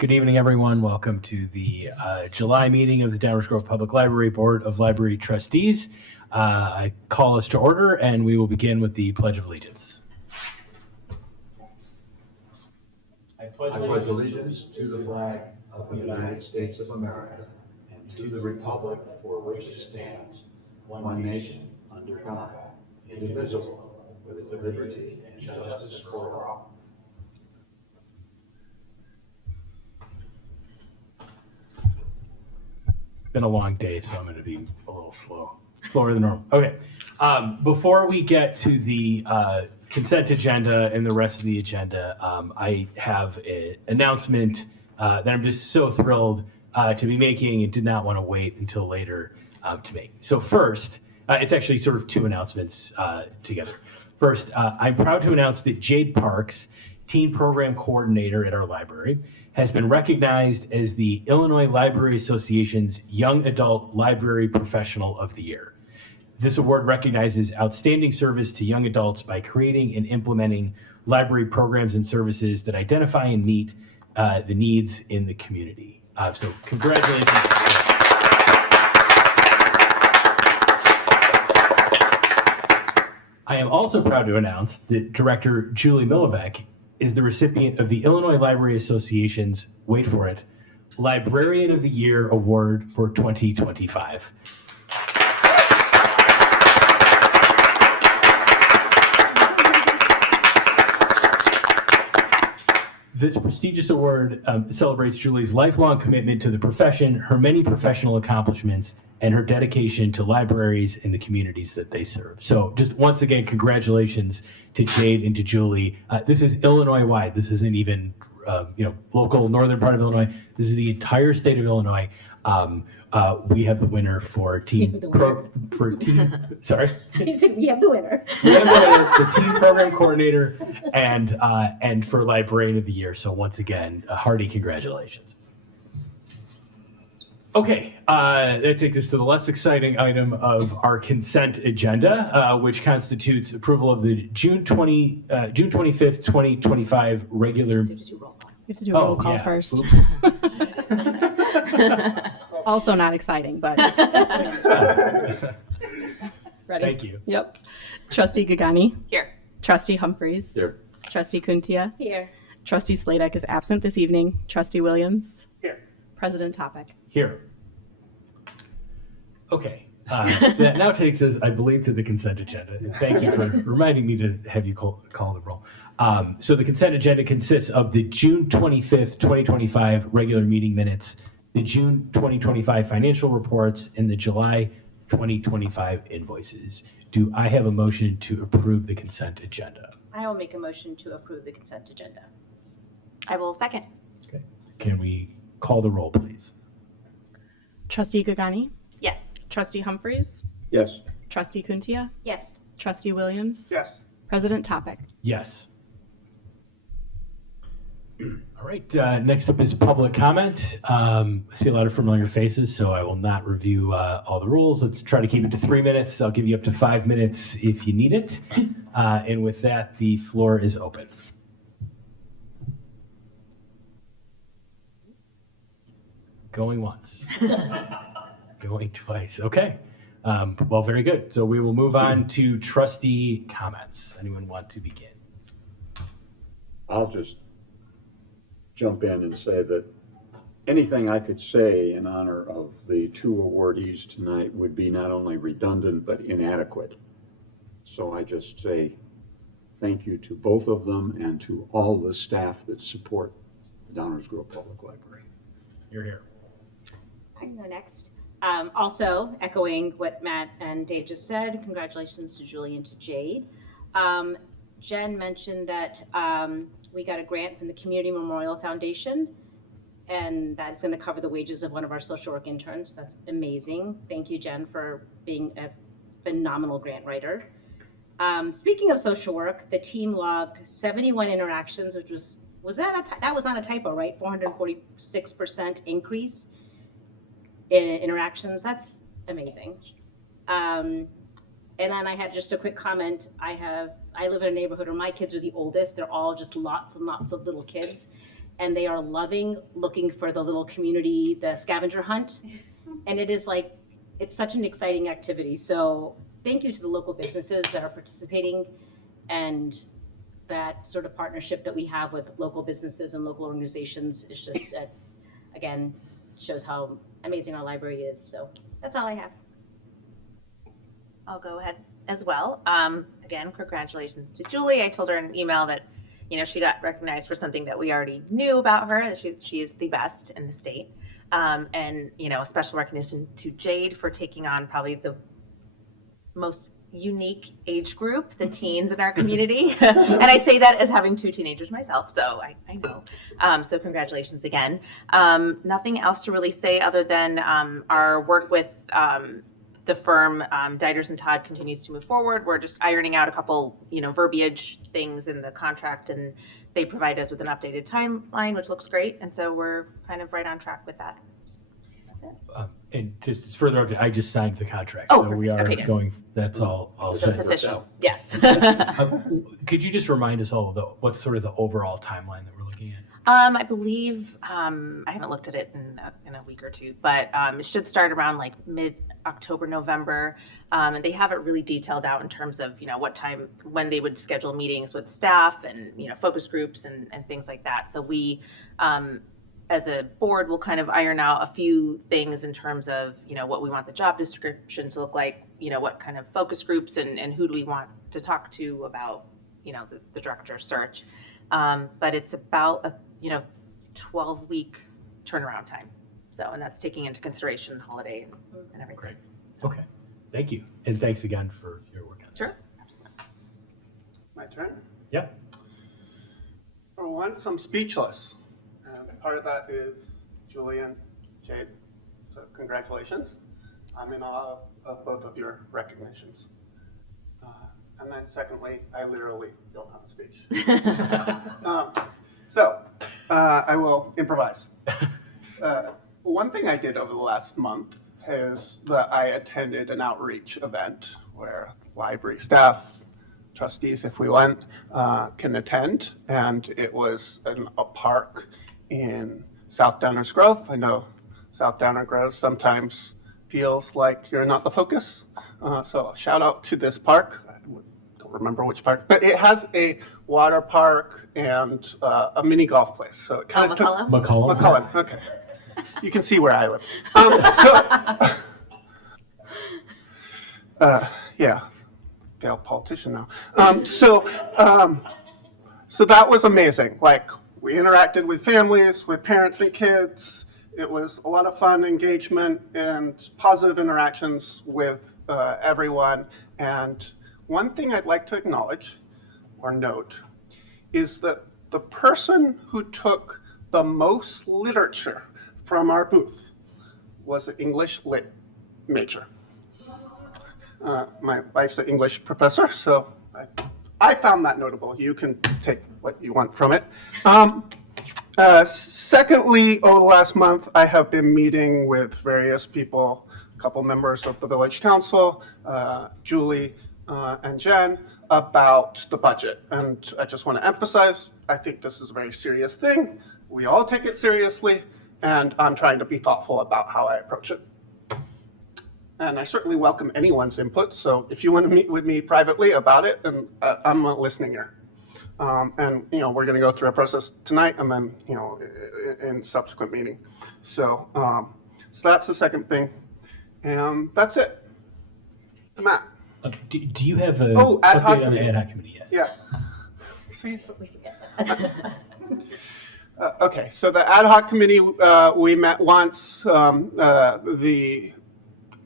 Good evening, everyone. Welcome to the July meeting of the Downers Grove Public Library Board of Library Trustees. I call us to order, and we will begin with the Pledge of Allegiance. I pledge allegiance to the flag of the United States of America and to the republic for which it stands, one nation, under God, indivisible, with liberty and justice for all. Been a long day, so I'm going to be a little slower than normal. Okay. Before we get to the consent agenda and the rest of the agenda, I have an announcement that I'm just so thrilled to be making and did not want to wait until later to make. So first, it's actually sort of two announcements together. First, I'm proud to announce that Jade Parks, Teen Program Coordinator at our library, has been recognized as the Illinois Library Association's Young Adult Library Professional of the Year. This award recognizes outstanding service to young adults by creating and implementing library programs and services that identify and meet the needs in the community. So congratulations. I am also proud to announce that Director Julie Milovec is the recipient of the Illinois Library Association's, wait for it, Librarian of the Year Award for 2025. This prestigious award celebrates Julie's lifelong commitment to the profession, her many professional accomplishments, and her dedication to libraries and the communities that they serve. So just once again, congratulations to Jade and to Julie. This is Illinois-wide. This isn't even local northern part of Illinois. This is the entire state of Illinois. We have the winner for teen. Sorry. He said we have the winner. We have the winner, the teen program coordinator, and for librarian of the year. So once again, a hearty congratulations. Okay, that takes us to the less exciting item of our consent agenda, which constitutes approval of the June 25th, 2025 regular. We have to do a roll call first. Also not exciting, but. Ready? Thank you. Yep. Trustee Gagani. Here. Trustee Humphreys. Here. Trustee Kuntia. Here. Trustee Sladek is absent this evening. Trustee Williams. Here. President Topic. Here. Okay. That now takes us, I believe, to the consent agenda. And thank you for reminding me to have you call the roll. So the consent agenda consists of the June 25th, 2025 regular meeting minutes, the June 2025 financial reports, and the July 2025 invoices. Do I have a motion to approve the consent agenda? I will make a motion to approve the consent agenda. I will second. Okay. Can we call the roll, please? Trustee Gagani. Yes. Trustee Humphreys. Yes. Trustee Kuntia. Yes. Trustee Williams. Yes. President Topic. Yes. All right, next up is public comment. I see a lot of familiar faces, so I will not review all the rules. Let's try to keep it to 3 minutes. I'll give you up to 5 minutes if you need it. And with that, the floor is open. Going once. Going twice. Okay. Well, very good. So we will move on to trustee comments. Anyone want to begin? I'll just jump in and say that anything I could say in honor of the two awardees tonight would be not only redundant but inadequate. So I just say thank you to both of them and to all the staff that support the Downers Grove Public Library. You're here. I can go next. Also, echoing what Matt and Dave just said, congratulations to Julie and to Jade. Jen mentioned that we got a grant from the Community Memorial Foundation, and that's going to cover the wages of one of our social work interns. That's amazing. Thank you, Jen, for being a phenomenal grant writer. Speaking of social work, the team logged 71 interactions, which was that was not a typo, right? 446% increase in interactions. That's amazing. And then I had just a quick comment. I live in a neighborhood where my kids are the oldest. They're all just lots and lots of little kids. and they are loving looking for the little community, the scavenger hunt. And it is like, it's such an exciting activity. So thank you to the local businesses that are participating, and that sort of partnership that we have with local businesses and local organizations is just, again, shows how amazing our library is. So that's all I have. I'll go ahead as well. Again, congratulations to Julie. I told her in an email that, she got recognized for something that we already knew about her, that she is the best in the state. And, a special recognition to Jade for taking on probably the most unique age group, the teens in our community. And I say that as having 2 teenagers myself, so I know. So congratulations again. Nothing else to really say other than our work with the firm, Diders and Todd, continues to move forward. We're just ironing out a couple, verbiage things in the contract, and they provide us with an updated timeline, which looks great. And so we're kind of right on track with that. That's it. And just further update, I just signed the contract. Oh, so we are perfect. Okay, going, that's all So set. it's official. Yes. Could you just remind us all what's sort of the overall timeline that we're looking at? I believe, I haven't looked at it in a week or two, but it should start around like mid-October, November. And they have it really detailed out in terms of, what time, when they would schedule meetings with staff and, focus groups and things like that. So we, as a board, will kind of iron out a few things in terms of, what we want the job description to look like, what kind of focus groups and who do we want to talk to about, the director search. But it's about a 12-week turnaround time. So, and that's taking into consideration holiday and everything. Great. Okay. Thank you. And thanks again for your work on this. Sure. Absolutely. My turn? Yep. For once, I'm speechless. And part of that is Julian, Jade. So congratulations. I'm in awe of both of your recognitions. And then secondly, I literally don't have a speech. I will improvise. One thing I did over the last month is that I attended an outreach event where library staff, trustees, if we went, can attend. And it was in a park in South Downers Grove. I know South Downers Grove sometimes feels like you're not the focus. So shout out to this park. I don't remember which park, but it has a water park and a mini golf place. So it kind of McCullough? McCullough, okay. You can see where I live. Yeah, Gail politician now. So that was amazing. Like, we interacted with families, with parents and kids. It was a lot of fun engagement and positive interactions with everyone. And one thing I'd like to acknowledge or note is that the person who took the most literature from our booth was an English lit major. My wife's an English professor, so I found that notable. You can take what you want from it. Secondly, over the last month, I have been meeting with various people, a couple members of the village council, Julie and Jen, about the budget. And I just want to emphasize, I think this is a very serious thing. We all take it seriously, and I'm trying to be thoughtful about how I approach it. And I certainly welcome anyone's input, so if you want to meet with me privately about it, and I'm a listening ear. And we're going to go through a process tonight, and then in subsequent meeting. So that's the second thing, and that's it. Matt. Do you have a ad hoc update on the committee. ad hoc committee? Yes. Yeah. See. We forget that. Okay, so the ad hoc committee, we met once. The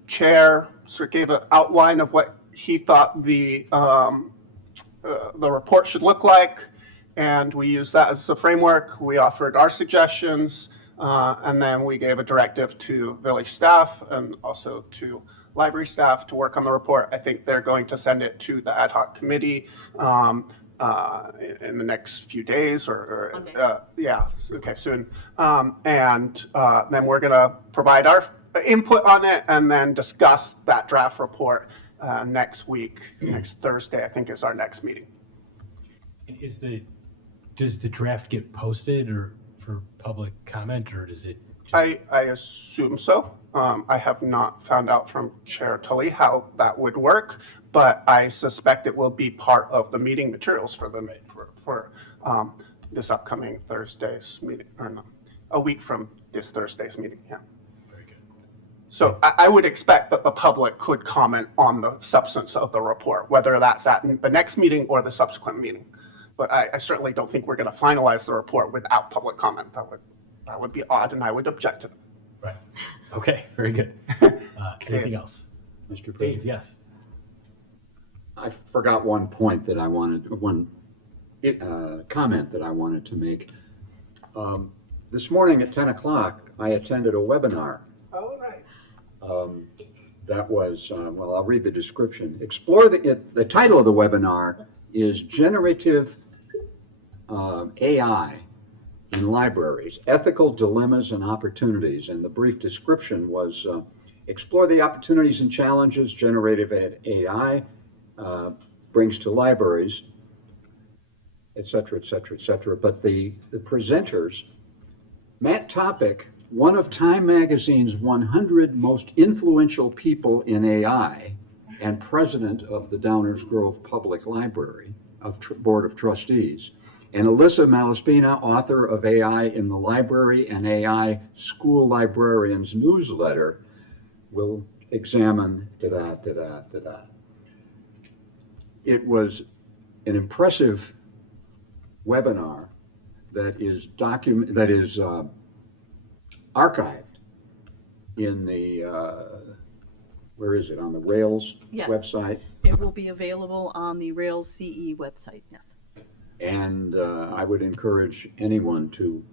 chair sort of gave an outline of what he thought the report should look like, and we used that as a framework. We offered our suggestions, and then we gave a directive to village staff and also to library staff to work on the report. I think they're going to send it to the ad hoc committee in the next few days soon. And then we're going to provide our input on it and then discuss that draft report next week. Next Thursday, I think, is our next meeting. Does the draft get posted or for public comment, or does it? Just... I assume so. I have not found out from Chair Tully how that would work, but I suspect it will be part of the meeting materials for the for this upcoming Thursday's meeting, or no, a week from this Thursday's meeting. Yeah. Very good. So I would expect that the public could comment on the substance of the report, whether that's at the next meeting or the subsequent meeting. But I certainly don't think we're going to finalize the report without public comment. That would be odd, and I would object to that. Right. Okay. Very good. Anything else? Mr. Dave, President? yes. I forgot one point that I wanted, one comment that I wanted to make. This morning at 10 o'clock, I attended a webinar. Oh, right. That was, well, I'll read the description. The title of the webinar is Generative AI in Libraries, Ethical Dilemmas and Opportunities. And the brief description was explore the opportunities and challenges generative AI brings to libraries, et cetera, et cetera, et cetera. But the presenters, Matt Topic, one of Time Magazine's 100 most influential people in AI and president of the Downers Grove Public Library Board of Trustees, and Alyssa Malaspina, author of AI in the Library and AI School Librarians newsletter, will examine da-da. It was an impressive webinar that is archived in the, where is it, on the Rails Yes. website? It will be available on the Rails CE website, yes. And I would encourage anyone to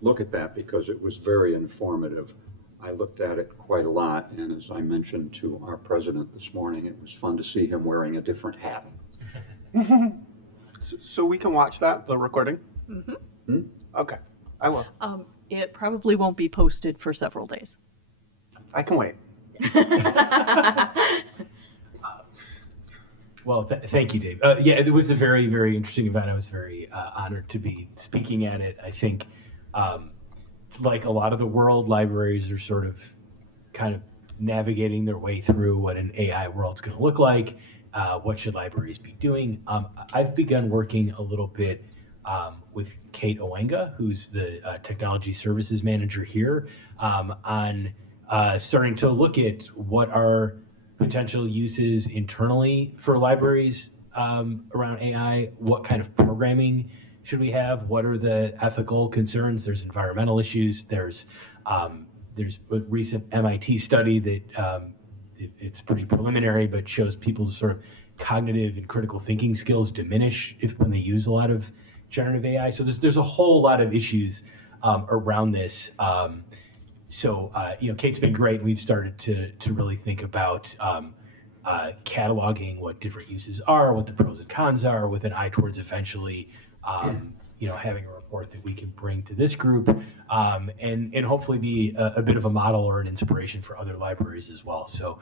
look at that because it was very informative. I looked at it quite a lot, and as I mentioned to our president this morning, it was fun to see him wearing a different hat. So we can watch that, the recording? Mm-hmm. Okay, I will. It probably won't be posted for several days. I can wait. Well, thank you, Dave. Yeah, it was a very, very interesting event. I was very honored to be speaking at it. I think, like a lot of the world, libraries are sort of kind of navigating their way through what an AI world's going to look like. What should libraries be doing? I've begun working a little bit with Kate Owenga, who's the technology services manager here, on starting to look at what are potential uses internally for libraries around AI. What kind of programming should we have? What are the ethical concerns? There's environmental issues. There's a recent MIT study that it's pretty preliminary, but shows people's sort of cognitive and critical thinking skills diminish when they use a lot of generative AI. So there's a whole lot of issues around this. So Kate's been great, and we've started to really think about cataloging what different uses are, what the pros and cons are, with an eye towards eventually, having a report that we can bring to this group, and hopefully be a bit of a model or an inspiration for other libraries as well. So,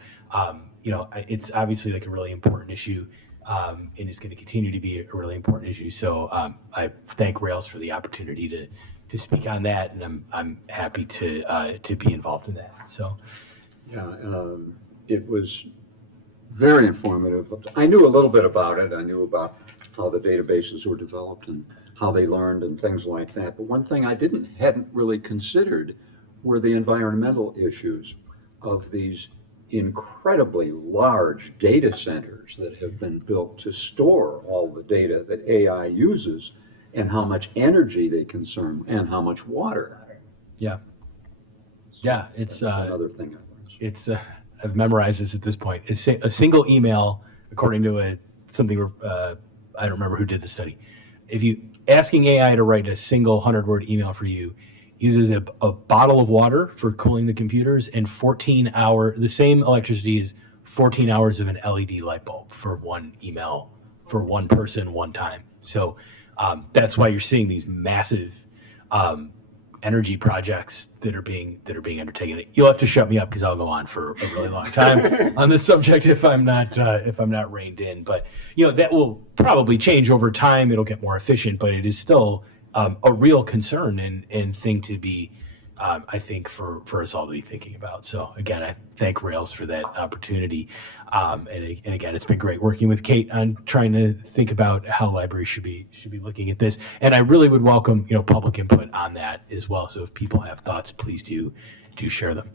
it's obviously like a really important issue, and is going to continue to be a really important issue. So, I thank Rails for the opportunity to speak on that, and I'm happy to be involved in that. So, Yeah, it was very informative. I knew a little bit about it. I knew about how the databases were developed and how they learned and things like that. But one thing I hadn't really considered were the environmental issues of these incredibly large data centers that have been built to store all the data that AI uses, and how much energy they consume and how much water. yeah, it's Another thing I learned. it's I've memorized this at this point. It's a single email, according to something I don't remember who did the study. If you asking AI to write a single 100-word email for you, uses a bottle of water for cooling the computers and 14 hour, the same electricity as 14 hours of an LED light bulb for one email for one person one time. So that's why you're seeing these massive energy projects that are being undertaken. You'll have to shut me up because I'll go on for a really long time on this subject if I'm not reined in. But that will probably change over time. It'll get more efficient, but it is still a real concern and thing to be, I think, for us all to be thinking about. So again, I thank Rails for that opportunity. And again, it's been great working with Kate on trying to think about how libraries should be looking at this. And I really would welcome, public input on that as well. So if people have thoughts, please do share them.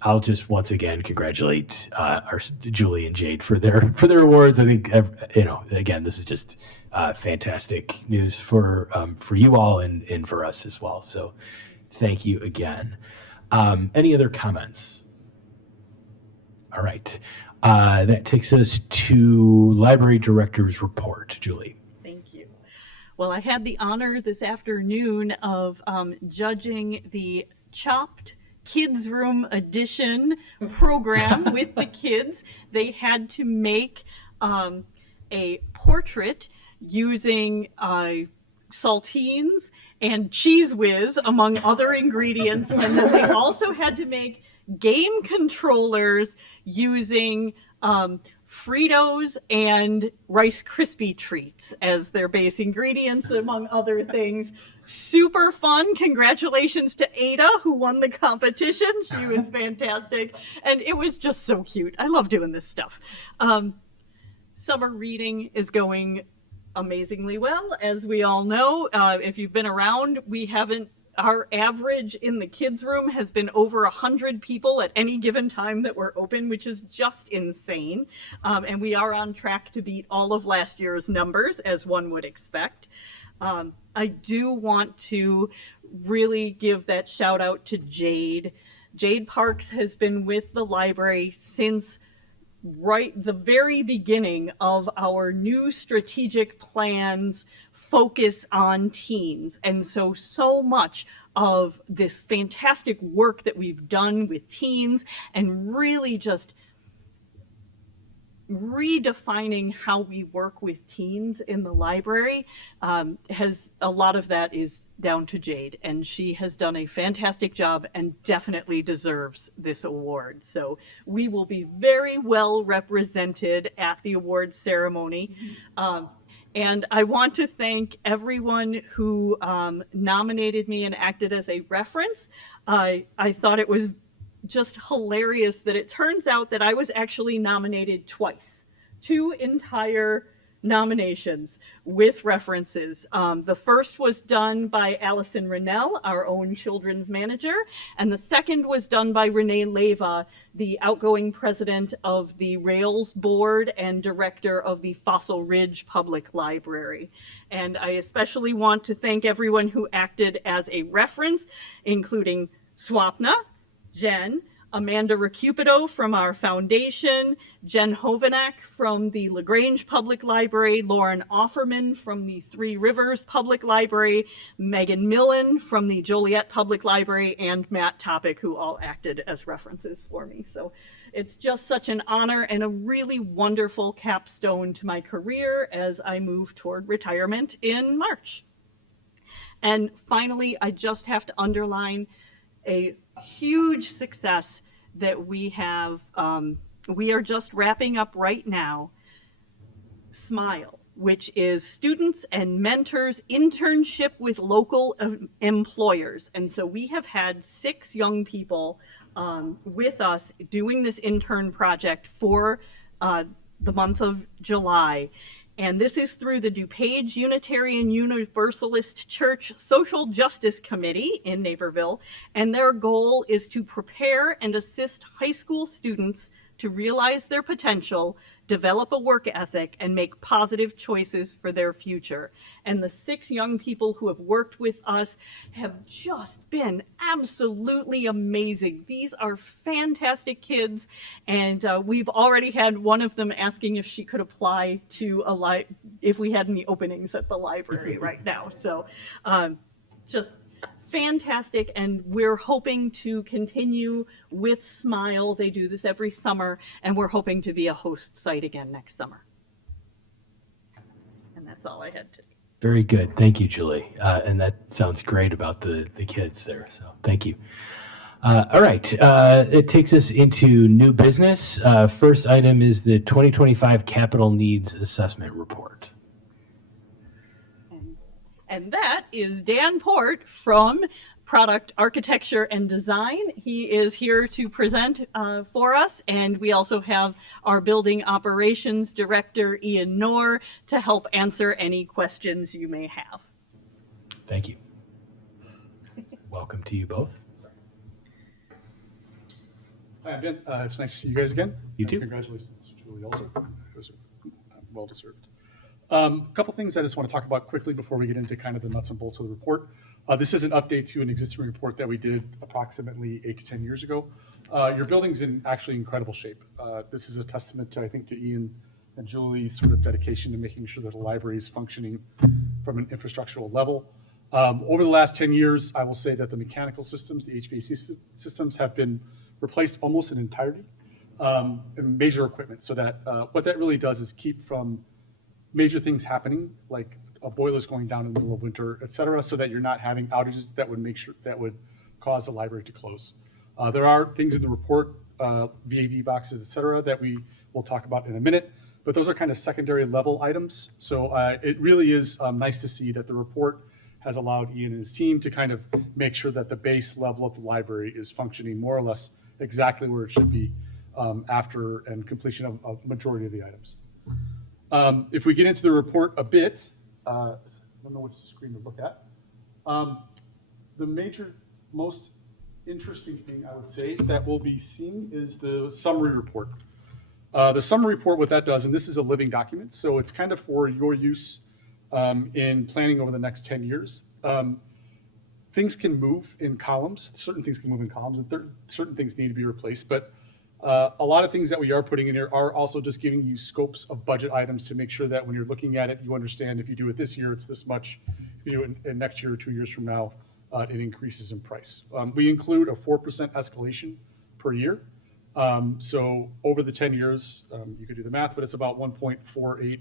I'll just once again congratulate our Julie and Jade for their awards. I think again, this is just fantastic news for you all and for us as well. So thank you again. Any other comments? All right, that takes us to library director's report. Julie. Thank you. Well, I had the honor this afternoon of judging the Chopped Kids Room Edition program with the kids. They had to make a portrait using saltines and Cheese Whiz, among other ingredients. And then they also had to make game controllers using Fritos and Rice Krispie treats as their base ingredients, among other things. Super fun. Congratulations to Ada, who won the competition. She was fantastic. And it was just so cute. I love doing this stuff. Summer reading is going amazingly well, as we all know. If you've been around, our average in the kids' room has been over 100 people at any given time that we're open, which is just insane. And we are on track to beat all of last year's numbers, as one would expect. I do want to really give that shout out to Jade. Jade Parks has been with the library since the very beginning of our new strategic plans focus on teens. And so much of this fantastic work that we've done with teens and really just redefining how we work with teens in the library a lot of that is down to Jade, and she has done a fantastic job and definitely deserves this award. So we will be very well represented at the awards ceremony. And I want to thank everyone who nominated me and acted as a reference. I thought it was just hilarious that it turns out that I was actually nominated twice, 2 entire nominations with references. The first was done by Allison Rennell, our own children's manager, and the second was done by Renee Leva, the outgoing president of the Rails board and director of the Fossil Ridge Public Library. And I especially want to thank everyone who acted as a reference, including Swapna, Jen, Amanda Recupido from our foundation, Jen Hovanak from the LaGrange Public Library, Lauren Offerman from the Three Rivers Public Library, Megan Millen from the Joliet Public Library, and Matt Topic, who all acted as references for me. So it's just such an honor and a really wonderful capstone to my career as I move toward retirement in March. And finally, I just have to underline a huge success that we have. We are just wrapping up right now SMILE, which is Students and Mentors Internship with Local Employers. And so we have had 6 young people with us doing this intern project for the month of July. And this is through the DuPage Unitarian Universalist Church Social Justice Committee in Naperville. And their goal is to prepare and assist high school students to realize their potential, develop a work ethic, and make positive choices for their future. And the 6 young people who have worked with us have just been absolutely amazing. These are fantastic kids, and we've already had one of them asking if she could apply to if we had any openings at the library right now. So just fantastic, and we're hoping to continue with SMILE. They do this every summer, and we're hoping to be a host site again next summer. And that's all I had today. Very good. Thank you, Julie. And that sounds great about the kids there. So thank you. All right. It takes us into new business. First item is the 2025 Capital Needs Assessment Report. And that is Dan Port from Product Architecture and Design. He is here to present for us. And we also have our Building Operations Director, Ian Knorr, to help answer any questions you may have. Thank you. Welcome to you both. Hi, I'm Ben. It's nice to see you guys again. You too. Congratulations to Julie also. Those are well deserved. A couple things I just want to talk about quickly before we get into kind of the nuts and bolts of the report. This is an update to an existing report that we did approximately 8 to 10 years ago. Your building's in actually incredible shape. This is a testament to, I think, to Ian and Julie's sort of dedication to making sure that the library is functioning from an infrastructural level. Over the last 10 years, I will say that the mechanical systems, the HVAC systems have been replaced almost in entirety, in major equipment. So that what that really does is keep from major things happening, like boilers going down in the middle of winter, et cetera, so that you're not having outages that would cause the library to close. There are things in the report, VAV boxes, et cetera, that we will talk about in a minute, but those are kind of secondary level items. So it really is nice to see that the report has allowed Ian and his team to kind of make sure that the base level of the library is functioning more or less exactly where it should be after and completion of majority of the items. If we get into the report a bit, I don't know which screen to look at. The most interesting thing I would say that we'll be seeing is the summary report. The summary report, what that does, and this is a living document, so it's kind of for your use in planning over the next 10 years. Things can move in columns. Certain things can move in columns, and certain things need to be replaced. But a lot of things that we are putting in here are also just giving you scopes of budget items to make sure that when you're looking at it, you understand if you do it this year, it's this much. If you do it in next year or 2 years from now, it increases in price. We include a 4% escalation per year. So over the 10 years, you could do the math, but it's about 1.48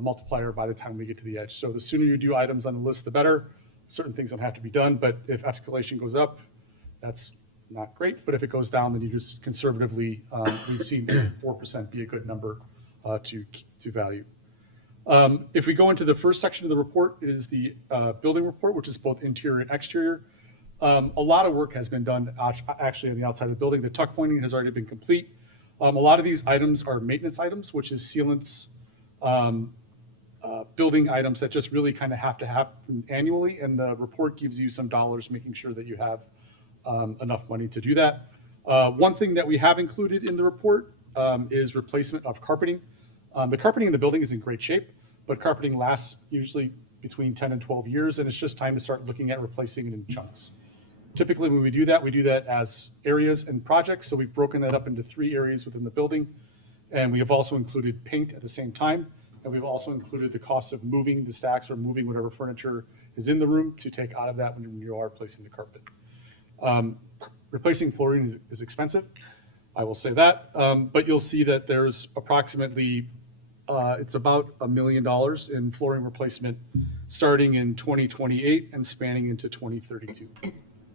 multiplier by the time we get to the edge. So the sooner you do items on the list, the better. Certain things don't have to be done, but if escalation goes up, that's not great. But if it goes down, then you just conservatively, we've seen 4% be a good number to value. If we go into the first section of the report, it is the building report, which is both interior and exterior. A lot of work has been done actually on the outside of the building. The tuck pointing has already been complete. A lot of these items are maintenance items, which is sealants, building items that just really kind of have to happen annually, and the report gives you some dollars, making sure that you have enough money to do that. One thing that we have included in the report is replacement of carpeting. The carpeting in the building is in great shape, but carpeting lasts usually between 10 and 12 years, and it's just time to start looking at replacing it in chunks. Typically, when we do that as areas and projects, so we've broken that up into 3 areas within the building, and we have also included paint at the same time. And we've also included the cost of moving the stacks or moving whatever furniture is in the room to take out of that when you are placing the carpet. Replacing flooring is expensive, I will say that. But you'll see that there's approximately, it's about $1 million in flooring replacement starting in 2028 and spanning into 2032.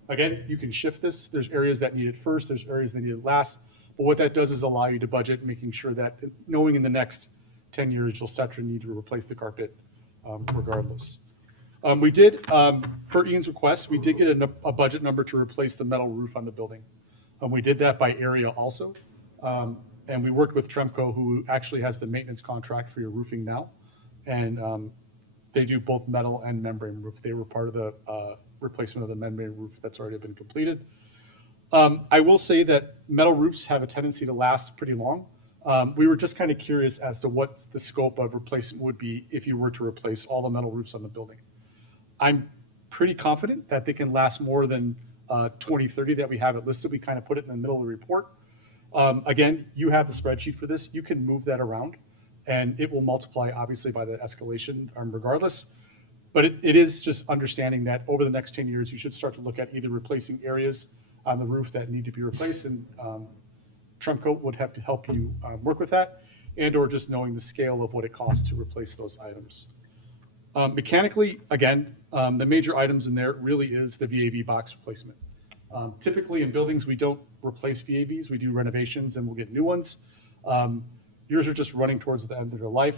Again, you can shift this. There's areas that need it first, there's areas that need it last. But what that does is allow you to budget, making sure that knowing in the next 10 years, you'll start to need to replace the carpet regardless. We did, per Ian's request, we did get a budget number to replace the metal roof on the building. We did that by area also. And we worked with Tremco, who actually has the maintenance contract for your roofing now. And they do both metal and membrane roof. They were part of the replacement of the membrane roof that's already been completed. I will say that metal roofs have a tendency to last pretty long. We were just kind of curious as to what the scope of replacement would be if you were to replace all the metal roofs on the building. I'm pretty confident that they can last more than 2030 that we have it listed. We kind of put it in the middle of the report. Again, you have the spreadsheet for this. You can move that around, and it will multiply, obviously, by the escalation regardless. But it is just understanding that over the next 10 years, you should start to look at either replacing areas on the roof that need to be replaced, and Tremco would have to help you work with that, and or just knowing the scale of what it costs to replace those items. Mechanically, again, the major items in there really is the VAV box replacement. Typically in buildings, we don't replace VAVs, we do renovations and we'll get new ones. Yours are just running towards the end of their life.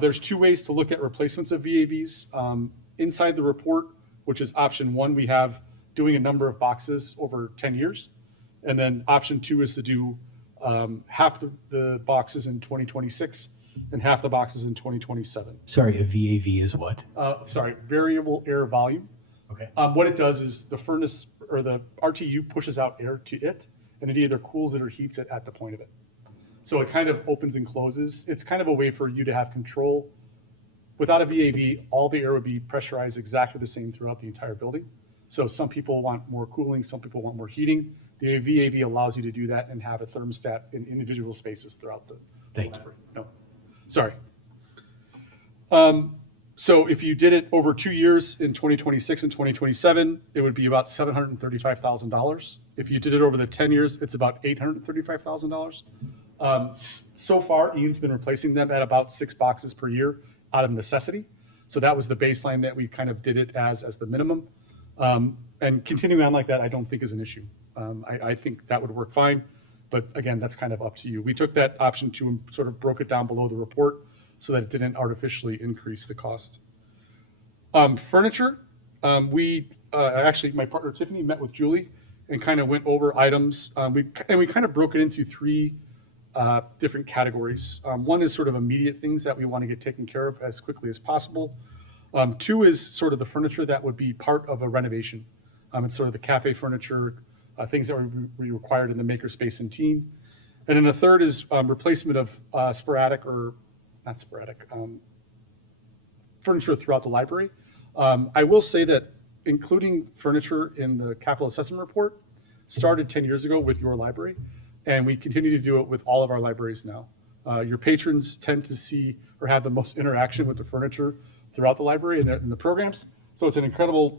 There's 2 ways to look at replacements of VAVs. Inside the report, which is option 1, we have doing a number of boxes over 10 years. And then option 2 is to do half the boxes in 2026 and half the boxes in 2027. Sorry, a VAV is what? Variable air volume. Okay. What it does is the furnace or the RTU pushes out air to it, and it either cools it or heats it at the point of it. So it kind of opens and closes. It's kind of a way for you to have control. Without a VAV, all the air would be pressurized exactly the same throughout the entire building. So some people want more cooling, some people want more heating. The VAV allows you to do that and have a thermostat in individual spaces throughout the Thank you. library. No, sorry. So if you did it over 2 years in 2026 and 2027, it would be about $735,000. If you did it over the 10 years, it's about $835,000. So far, Ian's been replacing them at about 6 boxes per year out of necessity. So that was the baseline that we kind of did it as the minimum. And continuing on like that, I don't think is an issue. I think that would work fine. But again, that's kind of up to you. We took that option 2 and sort of broke it down below the report so that it didn't artificially increase the cost. Furniture, actually, my partner Tiffany met with Julie and kind of went over items. We kind of broke it into 3 different categories. One is sort of immediate things that we want to get taken care of as quickly as possible. 2 is sort of the furniture that would be part of a renovation. It's sort of the cafe furniture, things that would be required in the makerspace and teen. And then the 3rd is replacement of furniture throughout the library. I will say that including furniture in the capital assessment report started 10 years ago with your library, and we continue to do it with all of our libraries now. Your patrons tend to see or have the most interaction with the furniture throughout the library and the programs. So it's an incredible,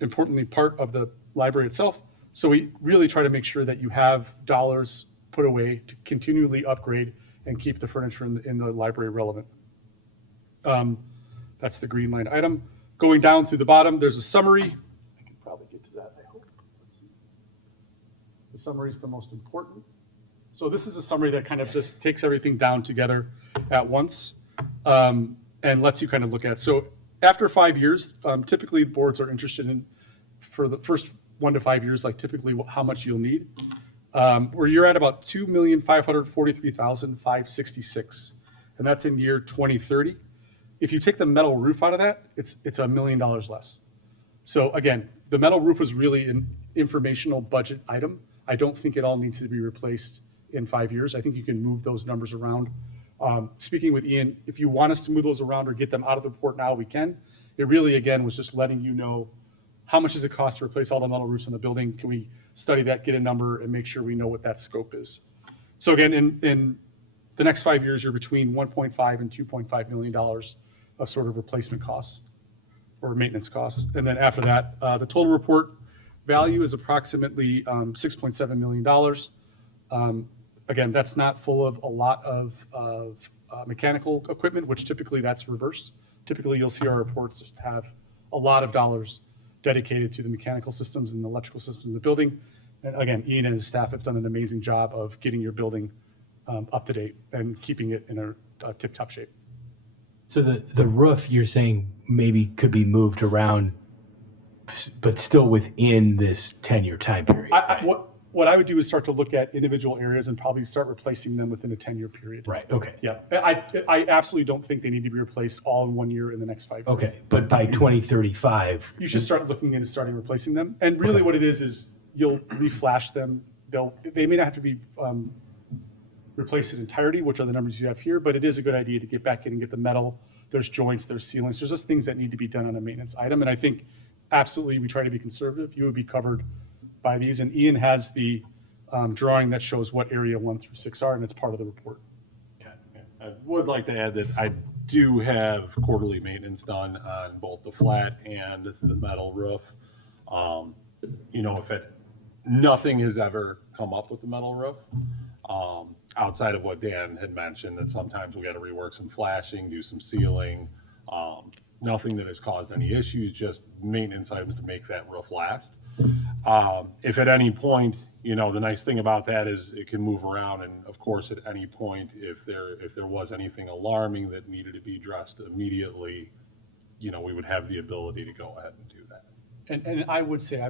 importantly, part of the library itself. So we really try to make sure that you have dollars put away to continually upgrade and keep the furniture in the library relevant. That's the green line item. Going down through the bottom, there's a summary. I can probably get to that, I hope. Let's see. The summary is the most important. So this is a summary that kind of just takes everything down together at once and lets you kind of look at. So after 5 years, typically boards are interested in, for the first 1 to 5 years, like typically how much you'll need. Where you're at about $2,543,566, and that's in year 2030. If you take the metal roof out of that, it's $1 million less. So again, the metal roof was really an informational budget item. I don't think it all needs to be replaced in 5 years. I think you can move those numbers around. Speaking with Ian, if you want us to move those around or get them out of the report now, we can. It really, again, was just letting you know how much does it cost to replace all the metal roofs in the building? Can we study that, get a number, and make sure we know what that scope is? So again, in the next 5 years, you're between $1.5 and $2.5 million of sort of replacement costs or maintenance costs. And then after that, the total report value is approximately $6.7 million. Again, that's not full of a lot of mechanical equipment, which typically that's reverse. Typically, you'll see our reports have a lot of dollars dedicated to the mechanical systems and the electrical systems in the building. And again, Ian and his staff have done an amazing job of getting your building up to date and keeping it in a tip-top shape. So the roof, you're saying maybe could be moved around, but still within this 10-year time period. What I would do is start to look at individual areas and probably start replacing them within a 10-year period. Right, okay. Yeah, I absolutely don't think they need to be replaced all in 1 year in the next 5 years. Okay, but by 2035. You should start looking into starting replacing them. And really what it is you'll reflash them. They may not have to be replaced in entirety, which are the numbers you have here, but it is a good idea to get back in and get the metal. There's joints, there's ceilings, there's just things that need to be done on a maintenance item. And I think absolutely we try to be conservative. You would be covered by these. And Ian has the drawing that shows what area 1 through 6 are, and it's part of the report. I would like to add that I do have quarterly maintenance done on both the flat and the metal roof. If nothing has ever come up with the metal roof, outside of what Dan had mentioned, that sometimes we got to rework some flashing, do some sealing, nothing that has caused any issues, just maintenance items to make that roof last. If at any point, the nice thing about that is it can move around, and of course, at any point, if there was anything alarming that needed to be addressed immediately, we would have the ability to go ahead and do that. And I would say,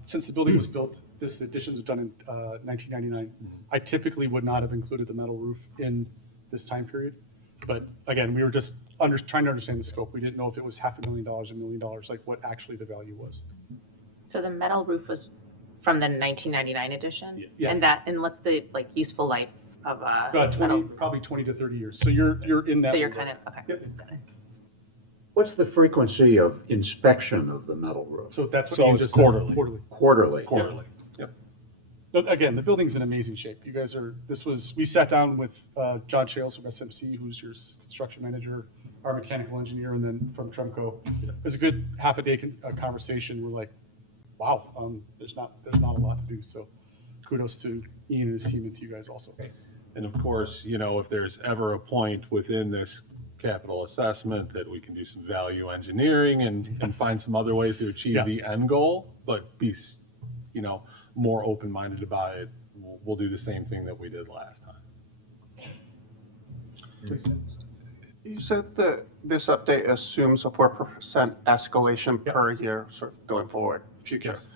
since the building was built, this addition was done in 1999, I typically would not have included the metal roof in this time period. But again, we were just trying to understand the scope. We didn't know if it was $500,000, $1 million, like what actually the value was. So the metal roof was from the 1999 edition? Yeah. And what's the useful life of a metal? Probably 20 to 30 years. So you're in that. So you're window. kind of, okay. Yep. Got it. What's the frequency of inspection of the metal roof? So that's what So you it's just quarterly. said. Quarterly. Quarterly? Quarterly. Yep. But again, the building's in amazing shape. You guys we sat down with John Shales from SMC, who's your construction manager, our mechanical engineer, and then from Tremco. It was a good half a day conversation. We're like, wow, there's not a lot to do. So kudos to Ian and his team and to you guys also. And of course, if there's ever a point within this capital assessment that we can do some value engineering and find some other ways to achieve Yeah. the end goal, but be, more open-minded about it, we'll do the same thing that we did last time. You said that this update assumes a 4% escalation per year, sort of going forward, future. Yes.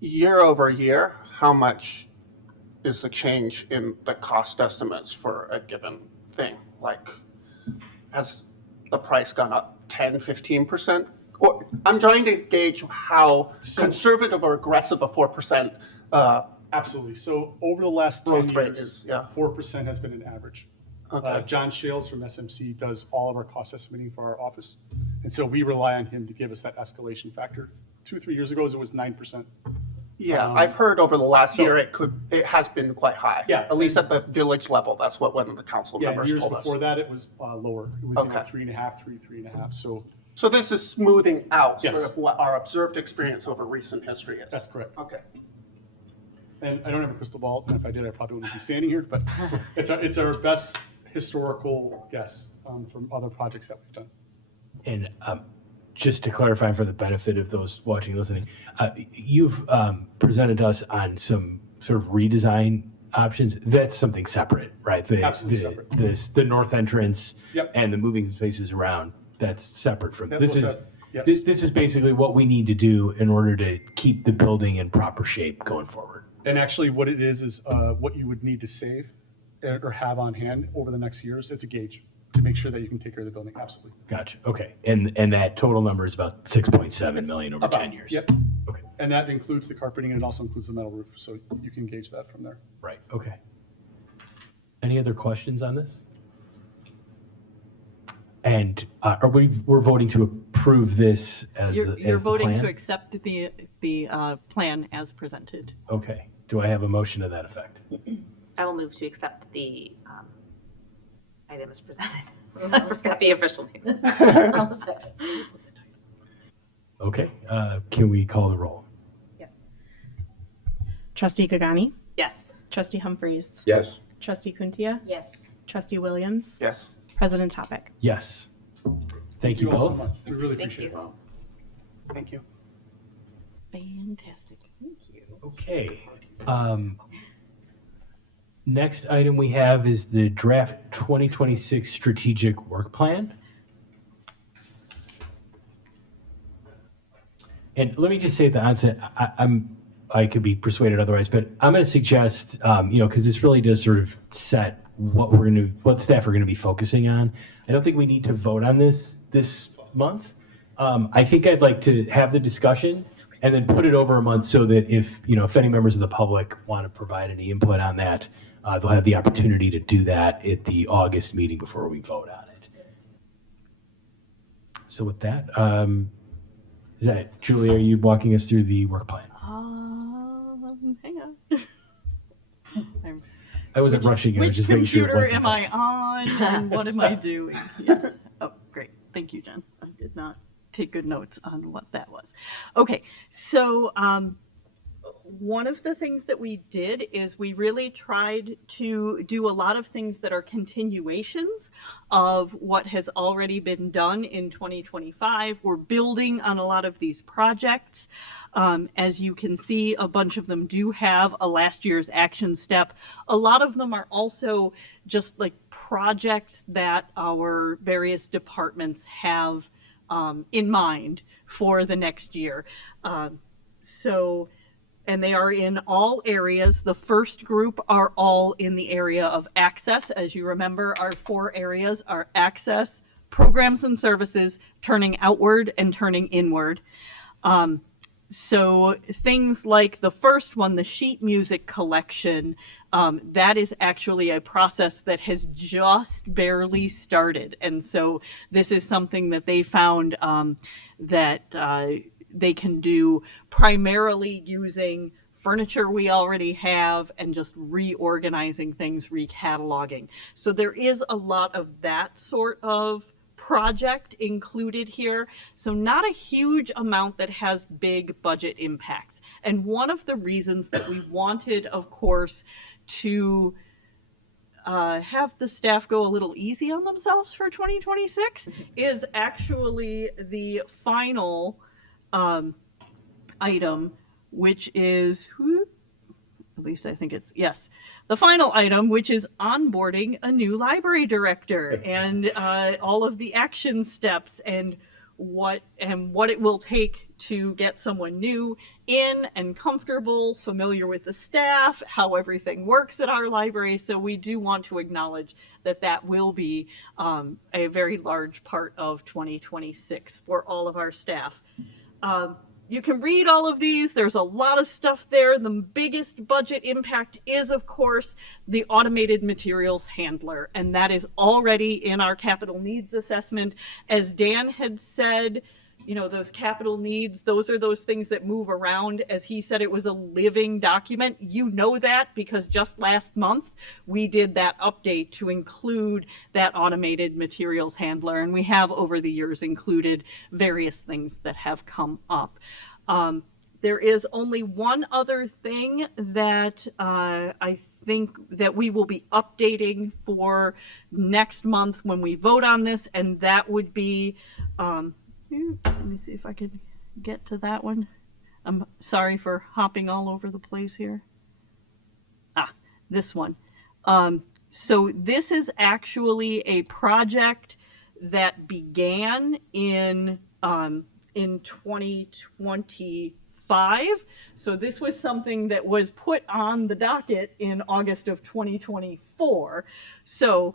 Year over year, how much is the change in the cost estimates for a given thing? Like, has the price gone up 10, 15%? Or I'm trying to gauge how conservative or aggressive a 4% Absolutely. So over the last 10 growth rate years, is, yeah. 4% has been an average. Okay. John Shales from SMC does all of our cost estimating for our office. And so we rely on him to give us that escalation factor. 2-3 years ago, it was 9%. Yeah, I've heard over the last year it has been quite high. Yeah. At least at the village level, that's what one of the council Yeah, members years told us. before that, it was lower. It was Okay. 3.5, 3.5. So this is smoothing out Yes. sort of what our observed experience over recent history is. That's correct. Okay. And I don't have a crystal ball, and if I did, I probably wouldn't be standing here, but it's our best historical guess from other projects that we've done. And just to clarify for the benefit of those watching and listening, you've presented us on some sort of redesign options. That's something separate, right? Absolutely separate. The north entrance Yep. and the moving spaces around, that's separate from That this. was Is yes. this is basically what we need to do in order to keep the building in proper shape going forward. And actually what it is what you would need to save or have on hand over the next years. It's a gauge to make sure that you can take care of the building. Absolutely. Gotcha. Okay. And that total number is about 6.7 million over 10 years. Yep. Okay. And that includes the carpeting and it also includes the metal roof. So you can gauge that from there. Right. Okay. Any other questions on this? And we're voting to approve this as You're as the voting plan? to accept the plan as presented. Okay. Do I have a motion to that effect? I will move to accept the item as presented. I forgot the official name. I'll second. Okay. Can we call the roll? Yes. Trustee Gagani, Yes. Trustee Humphreys, Yes. Trustee Kuntia, Yes. Trustee Williams, Yes. President Topic. Yes. Thank you all so both. much. We really Thank appreciate you. it. Thank you. Fantastic. Thank you. Okay. Next item we have is the draft 2026 strategic work plan. And let me just say at the onset, I could be persuaded otherwise, but I'm going to suggest, because this really does sort of set what staff are going to be focusing on. I don't think we need to vote on this month. I think I'd like to have the discussion and then put it over a month so that if any members of the public want to provide any input on that, they'll have the opportunity to do that at the August meeting before we vote on it. So with that, is that, Julie, are you walking us through the work plan? Hang on. I wasn't rushing you, I was Which just making sure it computer wasn't. am I on and what am I doing? Yes. Oh, great. Thank you, Jen. I did not take good notes on what that was. Okay, so one of the things that we did is we really tried to do a lot of things that are continuations of what has already been done in 2025. We're building on a lot of these projects. As you can see, a bunch of them do have a last year's action step. A lot of them are also just like projects that our various departments have in mind for the next year. And they are in all areas. The first group are all in the area of access. As you remember, our 4 areas are access, programs and services, turning outward, and turning inward. So things like the first one, the sheet music collection, that is actually a process that has just barely started. And so this is something that they found that they can do primarily using furniture we already have and just reorganizing things, recataloging. So there is a lot of that sort of project included here. So not a huge amount that has big budget impacts. And one of the reasons that we wanted, of course, to have the staff go a little easy on themselves for 2026 is actually the final item, which is, at least I think it's, yes, the final item, which is onboarding a new library director and all of the action steps and what it will take to get someone new in and comfortable, familiar with the staff, how everything works at our library. So we do want to acknowledge that that will be a very large part of 2026 for all of our staff. You can read all of these. There's a lot of stuff there. The biggest budget impact is, of course, the automated materials handler, and that is already in our capital needs assessment. As Dan had said, you know, those capital needs, those are those things that move around. As he said, it was a living document. You know that because just last month we did that update to include that automated materials handler, and we have over the years included various things that have come up. There is only one other thing that I think that we will be updating for next month when we vote on this, and that would be, let me see if I can get to that one. I'm sorry for hopping all over the place here. This one. So this is actually a project that began in 2025. So this was something that was put on the docket in August of 2024. So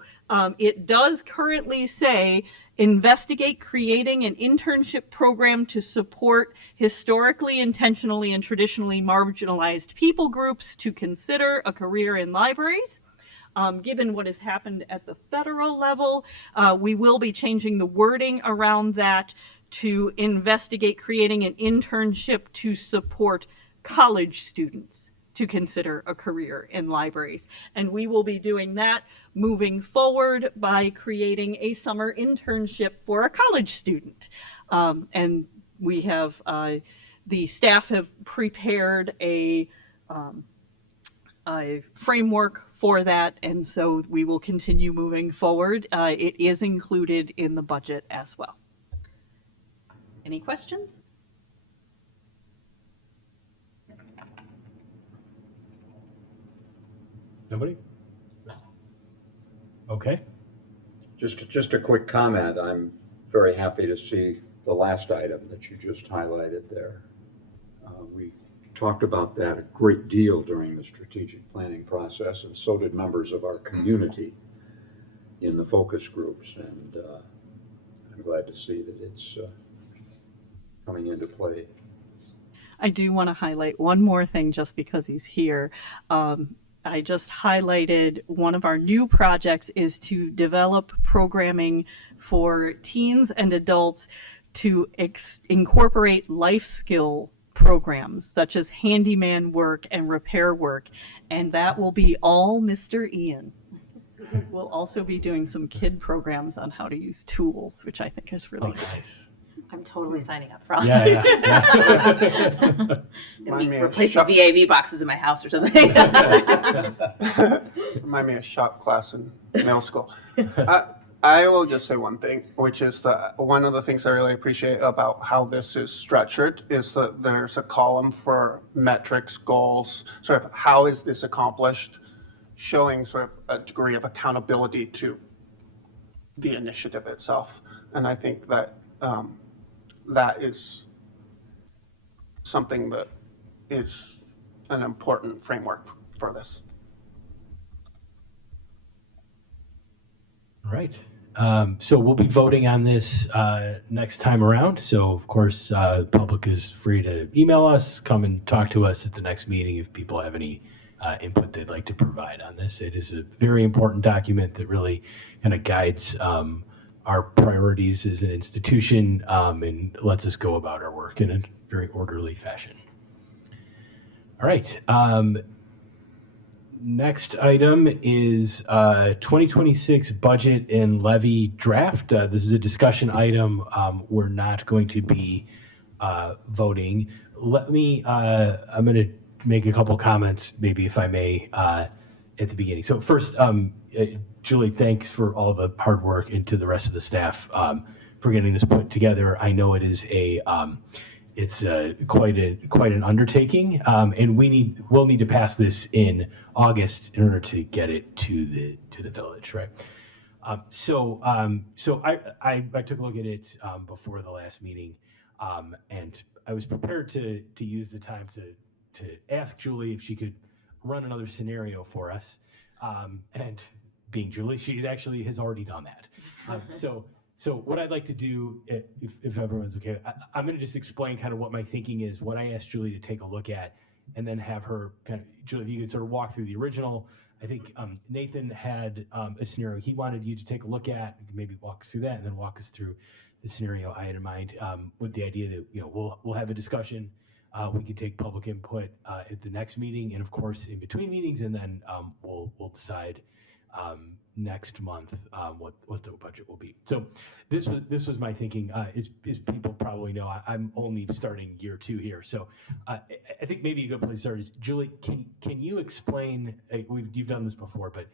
it does currently say, investigate creating an internship program to support historically, intentionally, and traditionally marginalized people groups to consider a career in libraries. Given what has happened at the federal level, we will be changing the wording around that to investigate creating an internship to support college students to consider a career in libraries. And we will be doing that moving forward by creating a summer internship for a college student. And we have, the staff have prepared a framework for that, and so we will continue moving forward. It is included in the budget as well. Any questions? Nobody? Okay. Just a quick comment. I'm very happy to see the last item that you just highlighted there. We talked about that a great deal during the strategic planning process, and so did members of our community in the focus groups. And I'm glad to see that it's coming into play. I do want to highlight one more thing just because he's here. I just highlighted one of our new projects is to develop programming for teens and adults to incorporate life skill programs such as handyman work and repair work. And that will be all Mr. Ian. We'll also be doing some kid programs on how to use tools, which I think is really nice. I'm I'm totally signing up for all Yeah, this. yeah. Remind me of Replacing shop- VAV boxes in my house or something. Remind me of shop class in middle school. I will just say one thing, which is that one of the things I really appreciate about how this is structured is that there's a column for metrics, goals, sort of how is this accomplished, showing sort of a degree of accountability to the initiative itself. And I think that that is something that is an important framework for this. All right. So we'll be voting on this next time around. So of course, the public is free to email us, come and talk to us at the next meeting if people have any input they'd like to provide on this. It is a very important document that really kind of guides our priorities as an institution and lets us go about our work in a very orderly fashion. All right. Next item is 2026 budget and levy draft. This is a discussion item. We're not going to be voting. I'm going to make a couple comments, maybe if I may, at the beginning. So first, Julie, thanks for all the hard work, and to the rest of the staff for getting this put together. I know it is quite an undertaking, and we'll need to pass this in August in order to get it to the village, right? So I took a look at it before the last meeting, and I was prepared to use the time to ask Julie if she could run another scenario for us, and being Julie, she actually has already done that. So what I'd like to do, if everyone's okay, I'm going to just explain kind of what my thinking is, what I asked Julie to take a look at, and then have her kind of, Julie, if you could sort of walk through the original. I think Nathan had a scenario he wanted you to take a look at. You can maybe walk us through that, and then walk us through the scenario I had in mind, with the idea that we'll have a discussion. We can take public input at the next meeting, and of course in between meetings, and then we'll decide next month what the budget will be. So this was my thinking. As people probably know, I'm only starting year 2 here, so I think maybe a good place to start is, Julie, can you explain? You've done this before, but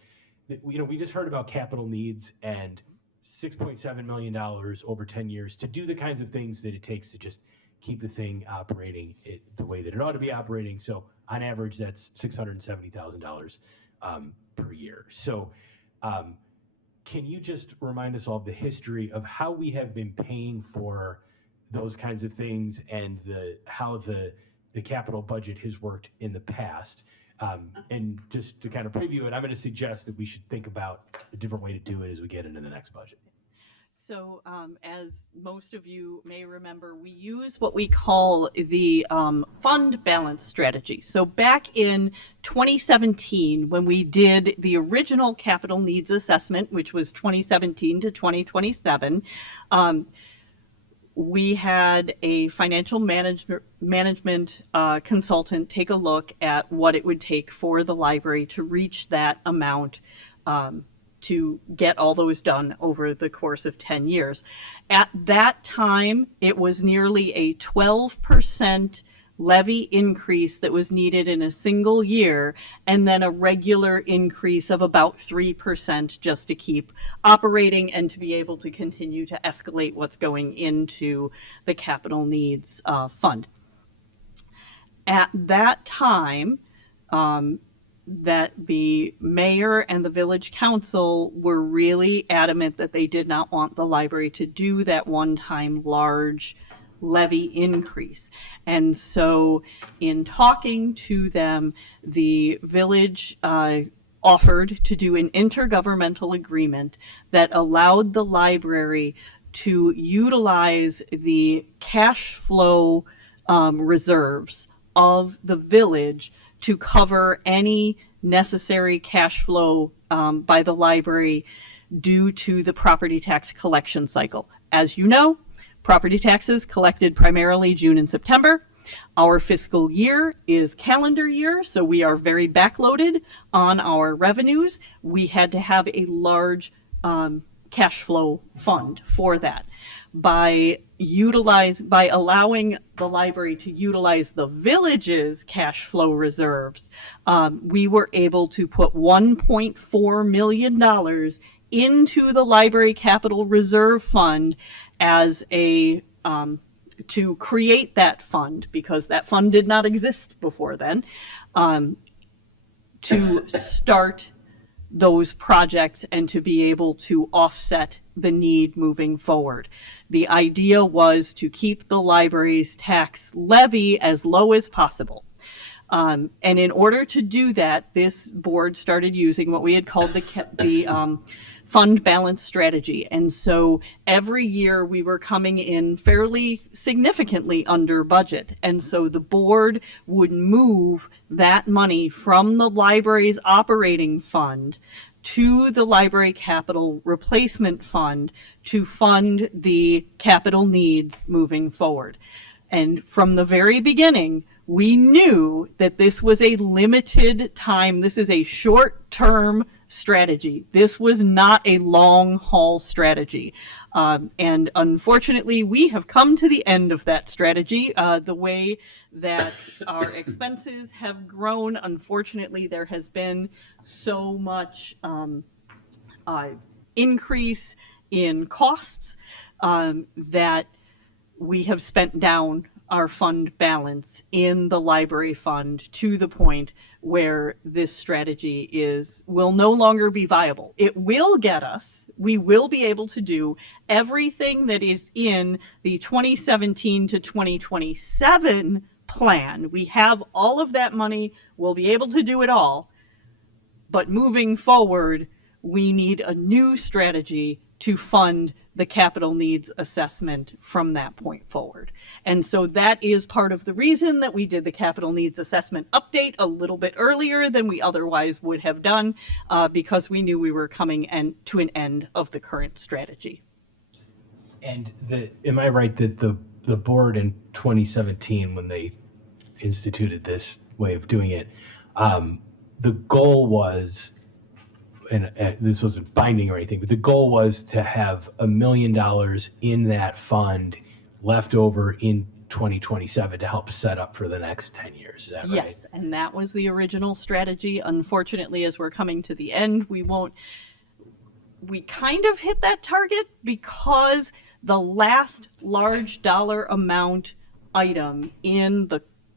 we just heard about capital needs and $6.7 million over 10 years to do the kinds of things that it takes to just keep the thing operating the way that it ought to be operating. So on average, that's $670,000 per year. So can you just remind us all of the history of how we have been paying for those kinds of things, and how the capital budget has worked in the past? And just to kind of preview it, I'm going to suggest that we should think about a different way to do it as we get into the next budget. So as most of you may remember, we use what we call the fund balance strategy. So back in 2017, when we did the original capital needs assessment, which was 2017 to 2027, we had a financial management consultant take a look at what it would take for the library to reach that amount, to get all those done over the course of 10 years. At that time, it was nearly a 12% levy increase that was needed in a single year, and then a regular increase of about 3% just to keep operating and to be able to continue to escalate what's going into the capital needs fund. At that time, that the mayor and the village council were really adamant that they did not want the library to do that one-time large levy increase. And so in talking to them, the village offered to do an intergovernmental agreement that allowed the library to utilize the cash flow reserves of the village to cover any necessary cash flow by the library due to the property tax collection cycle. As you know, property taxes collected primarily June and September. Our fiscal year is calendar year, so we are very backloaded on our revenues. We had to have a large cash flow fund for that. by allowing the library to utilize the village's cash flow reserves, we were able to put $1.4 million into the library capital reserve fund as a to create that fund, because that fund did not exist before then, to start those projects and to be able to offset the need moving forward. The idea was to keep the library's tax levy as low as possible. And in order to do that, this board started using what we had called the fund balance strategy. And so every year we were coming in fairly significantly under budget. And so the board would move that money from the library's operating fund to the library capital replacement fund to fund the capital needs moving forward. And from the very beginning, we knew that this was a limited time. This is a short-term strategy. This was not a long-haul strategy. And unfortunately, we have come to the end of that strategy. The way that our expenses have grown, unfortunately, there has been so much increase in costs that we have spent down our fund balance in the library fund to the point where this strategy will no longer be viable. It will get us, we will be able to do everything that is in the 2017 to 2027 plan. We have all of that money, we'll be able to do it all. But moving forward, we need a new strategy to fund the capital needs assessment from that point forward. And so that is part of the reason that we did the capital needs assessment update a little bit earlier than we otherwise would have done, because we knew we were coming to an end of the current strategy. And am I right that the board in 2017, when they instituted this way of doing it, the goal was, and this wasn't binding or anything, but the goal was to have $1 million in that fund left over in 2027 to help set up for the next 10 years. Is that right? Yes, and that was the original strategy. Unfortunately, as we're coming to the end, we kind of hit that target because the last large dollar amount item in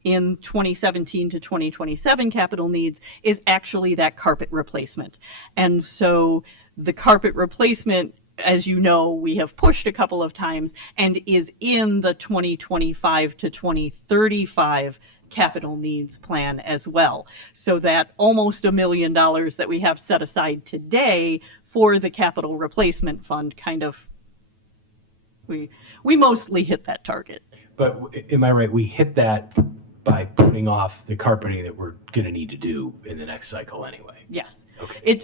2017 to 2027 capital needs is actually that carpet replacement. And so the carpet replacement, as you know, we have pushed a couple of times and is in the 2025 to 2035 capital needs plan as well. So that almost $1 million that we have set aside today for the capital replacement fund we mostly hit that target. But am I right? We hit that by putting off the carpeting that we're going to need to do in the next cycle anyway. Yes. Okay.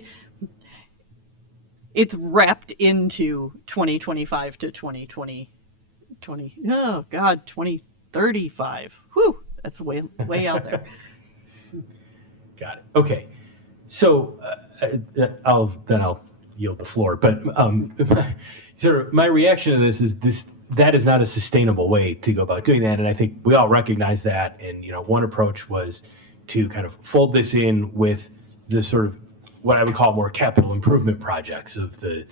It's wrapped into 2025 to 2035. Whew, that's way out there. Got it. Okay. So I'll yield the floor. But sort of my reaction to this is that is not a sustainable way to go about doing that. And I think we all recognize that. And, one approach was to kind of fold this in with the sort of what I would call more capital improvement projects of the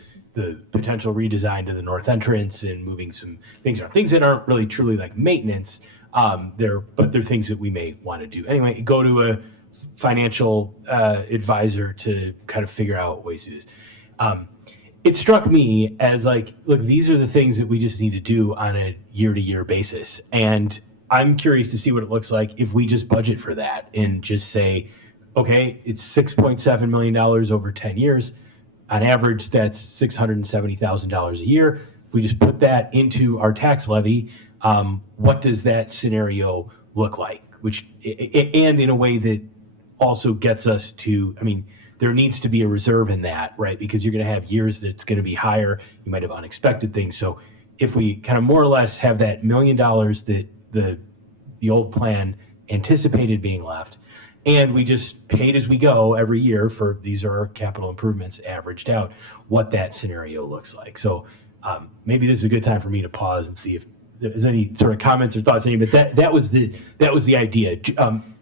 potential redesign to the north entrance and moving some things around. Things that aren't really truly like maintenance, but they're things that we may want to do. Anyway, go to a financial advisor to kind of figure out ways to do this. It struck me as like, look, these are the things that we just need to do on a year-to-year basis. And I'm curious to see what it looks like if we just budget for that and just say, okay, it's $6.7 million over 10 years. On average, that's $670,000 a year. If we just put that into our tax levy, what does that scenario look like? And in a way that also gets us to, there needs to be a reserve in that, right? Because you're going to have years that's going to be higher. You might have unexpected things. So if we kind of more or less have that $1 million that the old plan anticipated being left, and we just paid as we go every year for these are our capital improvements averaged out, what that scenario looks like. So maybe this is a good time for me to pause and see if there's any sort of comments or thoughts. But that was the idea.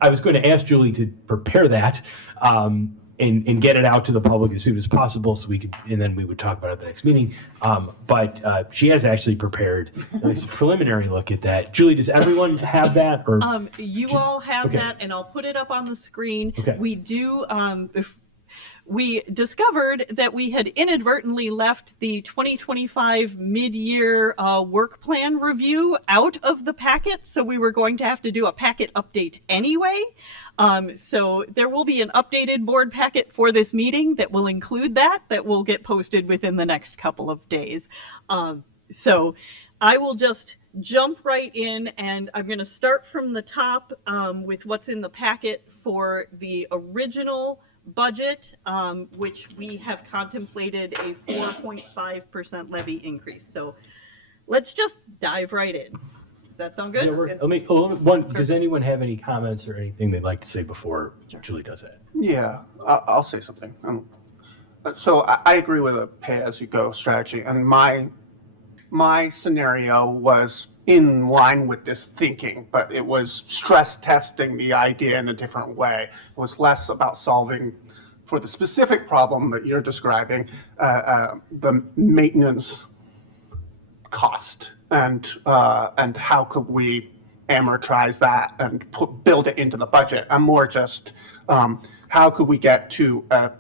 I was going to ask Julie to prepare that and get it out to the public as soon as possible, so we could, and then we would talk about it at the next meeting. But she has actually prepared at least a preliminary look at that. Julie, does everyone have that? Or You all have Okay. that, and I'll put it up on the screen. Okay. We do, we discovered that we had inadvertently left the 2025 mid-year work plan review out of the packet, so we were going to have to do a packet update anyway. So there will be an updated board packet for this meeting that will include that will get posted within the next couple of days. So I will just jump right in, and I'm going to start from the top with what's in the packet for the original budget, which we have contemplated a 4.5% levy increase. So let's just dive right in. Does that sound good? let me, does anyone have any comments or anything they'd like to say before Julie does that? Yeah, I'll say something. So I agree with a pay-as-you-go strategy, and my scenario was in line with this thinking, but it was stress testing the idea in a different way. It was less about solving for the specific problem that you're describing, the maintenance cost, and how could we amortize that and build it into the budget. I'm more just how could we get to a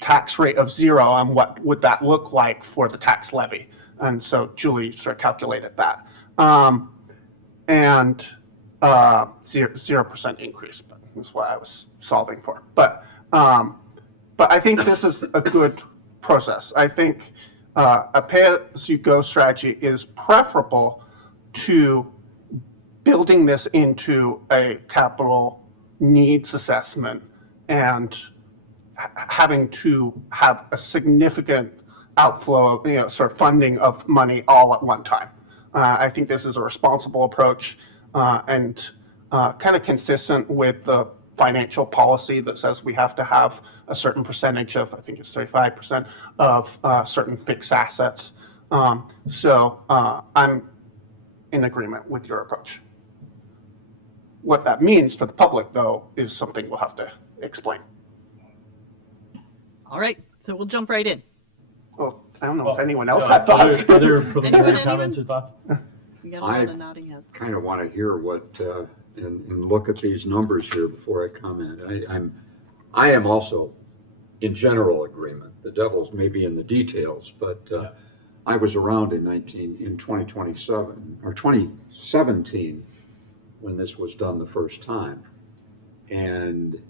tax rate of 0, and what would that look like for the tax levy? And so Julie sort of calculated that. And 0% increase, but that's what I was solving for. But I think this is a good process. I think a pay-as-you-go strategy is preferable to building this into a capital needs assessment and having to have a significant outflow of, sort of funding of money all at one time. I think this is a responsible approach and kind of consistent with the financial policy that says we have to have a certain percentage of, I think it's 35% of certain fixed assets. So I'm in agreement with your approach. What that means for the public, though, is something we'll have to explain. All right, so we'll jump right in. Well, I don't know if anyone else had thoughts. Other preliminary Anyone? comments or thoughts? We got a lot of nodding heads. Kind of want to hear what, and look at these numbers here before I comment. I am also in general agreement. The devil's maybe in the details, but I was around in 2027 or 2017 when this was done the first time. And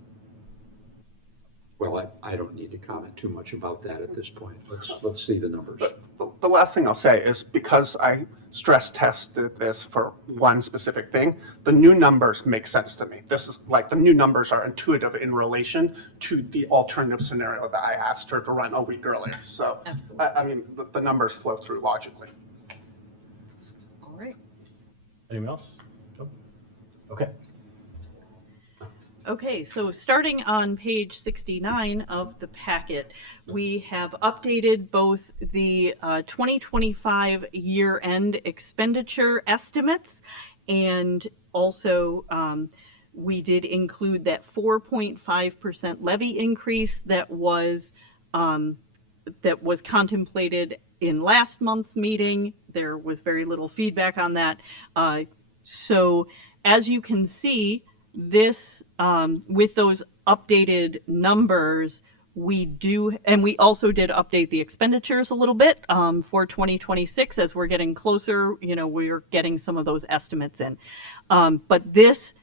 well, I don't need to comment too much about that at this point. Let's see the numbers. But the last thing I'll say is, because I stress tested this for one specific thing, the new numbers make sense to me. This is like the new numbers are intuitive in relation to the alternative scenario that I asked her to run a week earlier. So, Absolutely. I mean, the numbers flow through logically. All right. Anyone else? Nope. Okay. Okay, so starting on page 69 of the packet, we have updated both the 2025 year-end expenditure estimates, and also we did include that 4.5% levy increase that was contemplated in last month's meeting. There was very little feedback on that. So as you can see, this with those updated numbers, we do, and we also did update the expenditures a little bit for 2026 as we're getting closer. We're getting some of those estimates in, but this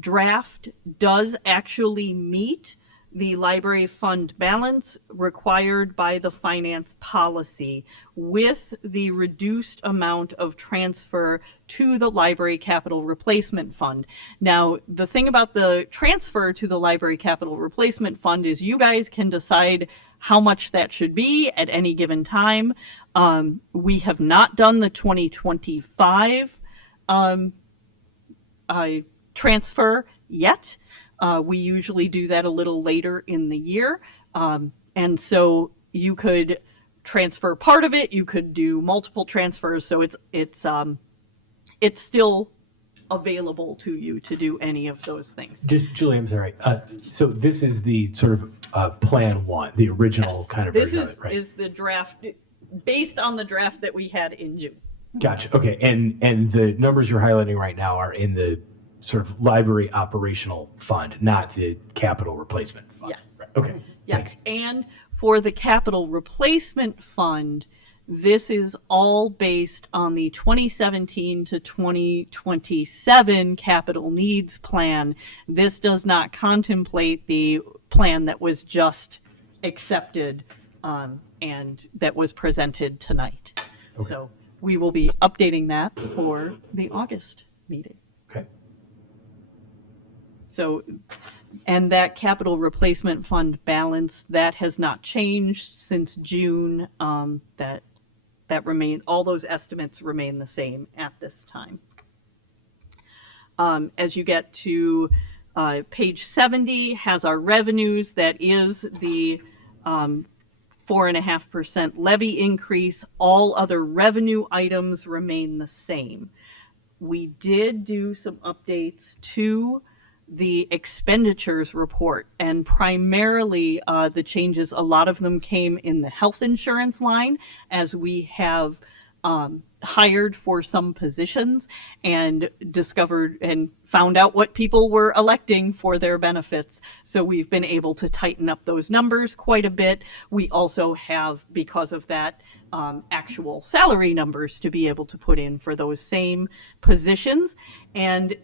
draft does actually meet the library fund balance required by the finance policy with the reduced amount of transfer to the library capital replacement fund. Now, the thing about the transfer to the library capital replacement fund is you guys can decide how much that should be at any given time. We have not done the 2025 transfer yet. We usually do that a little later in the year. And so you could transfer part of it. You could do multiple transfers. So it's still available to you to do any of those things. Just, Julie, I'm sorry. So this is the sort of Plan 1, the original kind of This version of it, right? is the draft based on the draft that we had in June. Gotcha. Okay. And the numbers you're highlighting right now are in the sort of library operational fund, not the capital replacement fund. Yes. Right. Okay. Yes. And for the capital replacement fund, this is all based on the 2017 to 2027 capital needs plan. This does not contemplate the plan that was just accepted and that was presented tonight. Okay. So we will be updating that for the August meeting. Okay. So, and that capital replacement fund balance, that has not changed since June. That remain, all those estimates remain the same at this time. As you get to page 70, has our revenues. That is the 4.5% levy increase. All other revenue items remain the same. We did do some updates to the expenditures report, and primarily the changes, a lot of them came in the health insurance line, as we have hired for some positions and discovered and found out what people were electing for their benefits. So we've been able to tighten up those numbers quite a bit. We also have, because of that, actual salary numbers to be able to put in for those same positions. And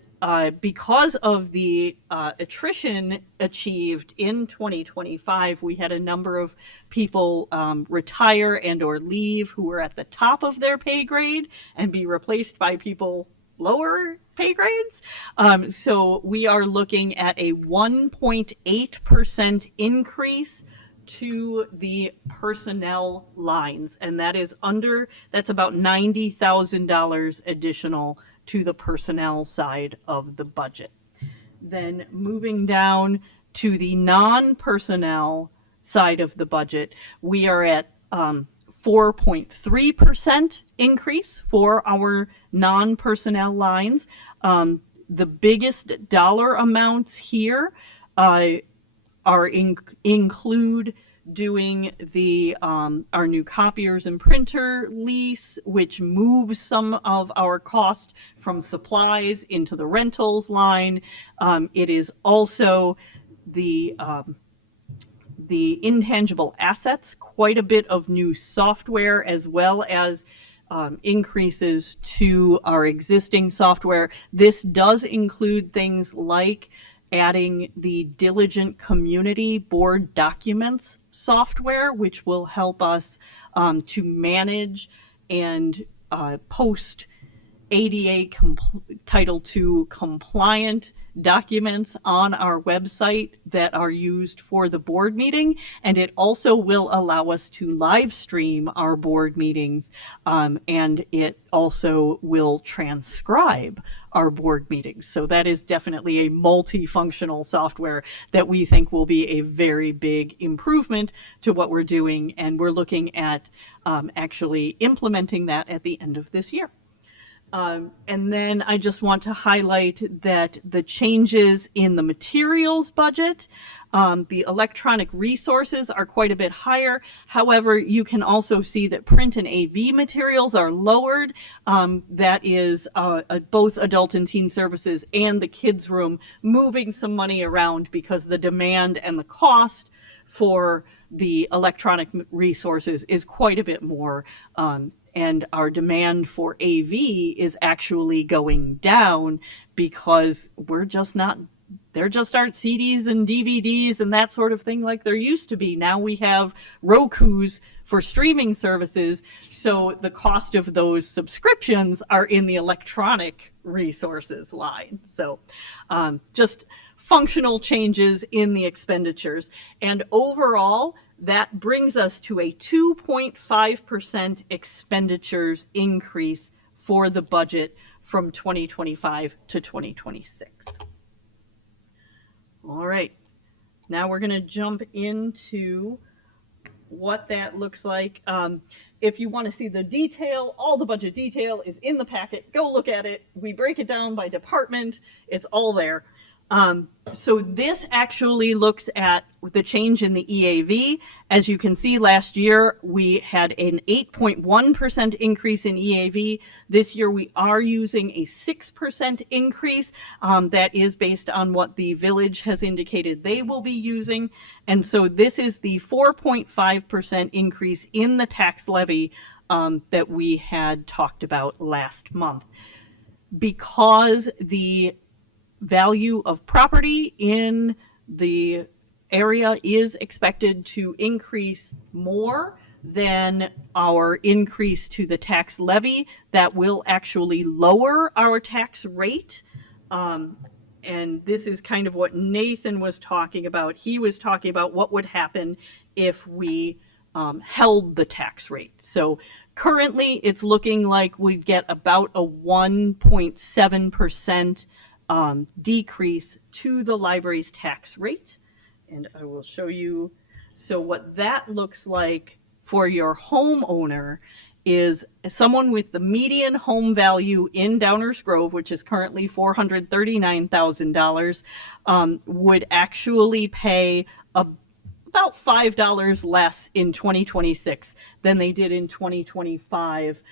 because of the attrition achieved in 2025, we had a number of people retire and or leave who were at the top of their pay grade and be replaced by people lower pay grades. So we are looking at a 1.8% increase to the personnel lines, and that's about $90,000 additional to the personnel side of the budget. Then moving down to the non-personnel side of the budget, we are at 4.3% increase for our non-personnel lines. The biggest dollar amounts here include doing the our new copiers and printer lease, which moves some of our cost from supplies into the rentals line. It is also the intangible assets, quite a bit of new software, as well as increases to our existing software. This does include things like adding the Diligent Community Board Documents software, which will help us to manage and post ADA Title II compliant documents on our website that are used for the board meeting. And it also will allow us to live stream our board meetings, and it also will transcribe our board meetings. So that is definitely a multifunctional software that we think will be a very big improvement to what we're doing. And we're looking at actually implementing that at the end of this year. And then I just want to highlight that the changes in the materials budget, the electronic resources are quite a bit higher. However, you can also see that print and AV materials are lowered. That is both adult and teen services and the kids room moving some money around because the demand and the cost for the electronic resources is quite a bit more. And our demand for AV is actually going down because there just aren't CDs and DVDs and that sort of thing like there used to be. Now we have Rokus for streaming services, so the cost of those subscriptions are in the electronic resources line. So just functional changes in the expenditures. And overall, that brings us to a 2.5% expenditures increase for the budget from 2025 to 2026. All right, now we're going to jump into what that looks like. If you want to see the detail, all the budget detail is in the packet. Go look at it. We break it down by department. It's all there. So this actually looks at the change in the EAV. As you can see, last year we had an 8.1% increase in EAV. This year we are using a 6% increase. That is based on what the village has indicated they will be using. And so this is the 4.5% increase in the tax levy that we had talked about last month. Because the value of property in the area is expected to increase more than our increase to the tax levy, that will actually lower our tax rate. And this is kind of what Nathan was talking about. He was talking about what would happen if we held the tax rate. So currently it's looking like we'd get about a 1.7% decrease to the library's tax rate. And I will show you. So what that looks like for your homeowner is someone with the median home value in Downers Grove, which is currently $439,000, would actually pay about $5 less in 2026 than they did in 2025,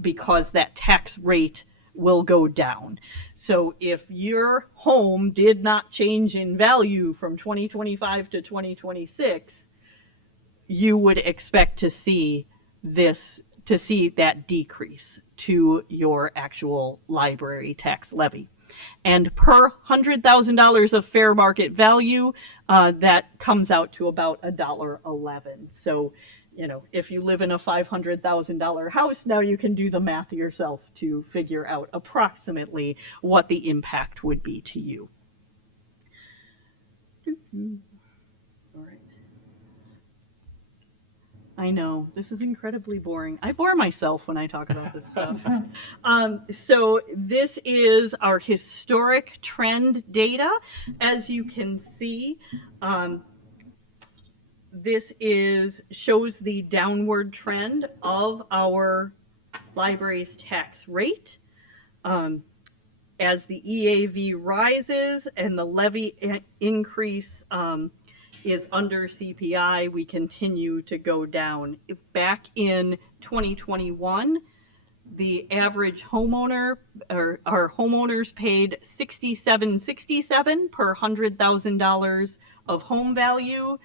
because that tax rate will go down. So if your home did not change in value from 2025 to 2026, you would expect to see that decrease to your actual library tax levy. And per $100,000 of fair market value, that comes out to about $1.11. So, you know, if you live in a $500,000 house, now you can do the math yourself to figure out approximately what the impact would be to you. All right. I know, this is incredibly boring. I bore myself when I talk about this stuff. So this is our historic trend data. As you can see, this shows the downward trend of our library's tax rate. As the EAV rises and the levy increase is under CPI, we continue to go down. Back in 2021, the average homeowner, or our homeowners, paid $67.67 per $100,000 of home value.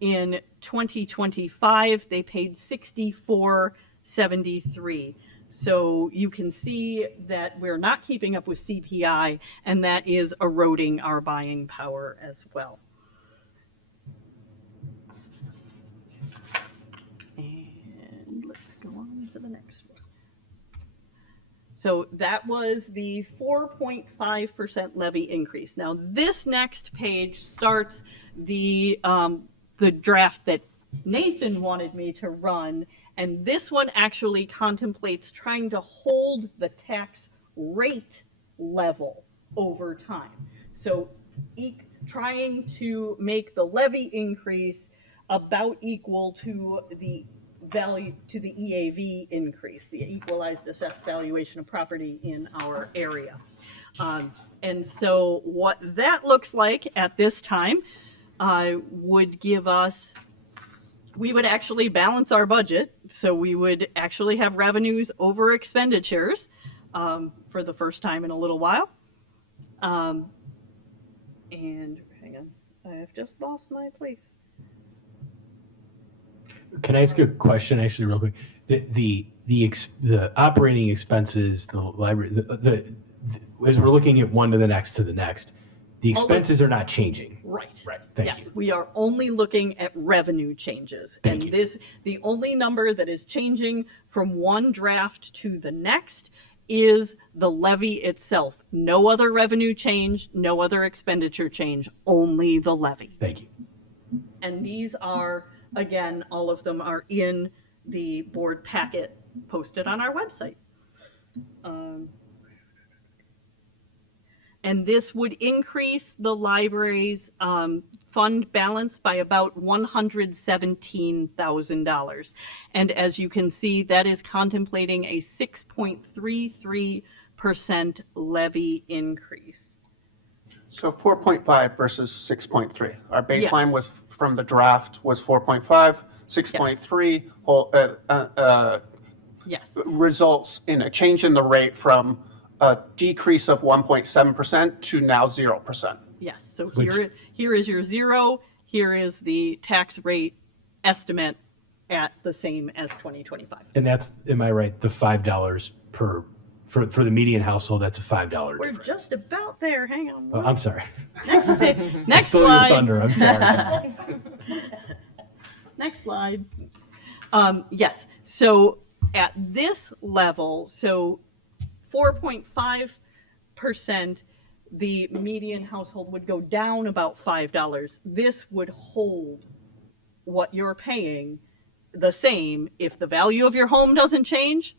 In 2025, they paid $64.73. So you can see that we're not keeping up with CPI, and that is eroding our buying power as well. And let's go on to the next one. So that was the 4.5% levy increase. Now this next page starts the draft that Nathan wanted me to run, and this one actually contemplates trying to hold the tax rate level over time. So trying to make the levy increase about equal to the value, to the EAV increase, the equalized assessed valuation of property in our area. And so what that looks like at this time would give us, we would actually balance our budget. So we would actually have revenues over expenditures for the first time in a little while. And hang on, I have just lost my place. Can I ask you a question, actually, real quick? The operating expenses, the library, as we're looking at one to the next, the expenses are not changing. Right. Right. Thank you. Yes, we are only looking at revenue changes. Thank And you. the only number that is changing from one draft to the next is the levy itself. No other revenue change, no other expenditure change, only the levy. Thank you. And these are, again, all of them are in the board packet posted on our website. And and this would increase the library's fund balance by about $117,000. And as you can see, that is contemplating a 6.33% levy increase. So 4.5 versus 6.3. Our baseline Yes. was, from the draft, was 4.5, 6.3 Yes. results in a change in the rate from a decrease of 1.7% to now 0%. Yes, so Which- here is your zero, here is the tax rate estimate at the same as 2025. And that's, am I right, the $5 per, for the median household, that's a $5 We're difference. just about there, hang on. Oh, I'm sorry. Next, I next stole your slide, thunder, I'm sorry. next slide. Yes, so at this level, so 4.5%, the median household would go down about $5. This would hold what you're paying the same. If the value of your home doesn't change,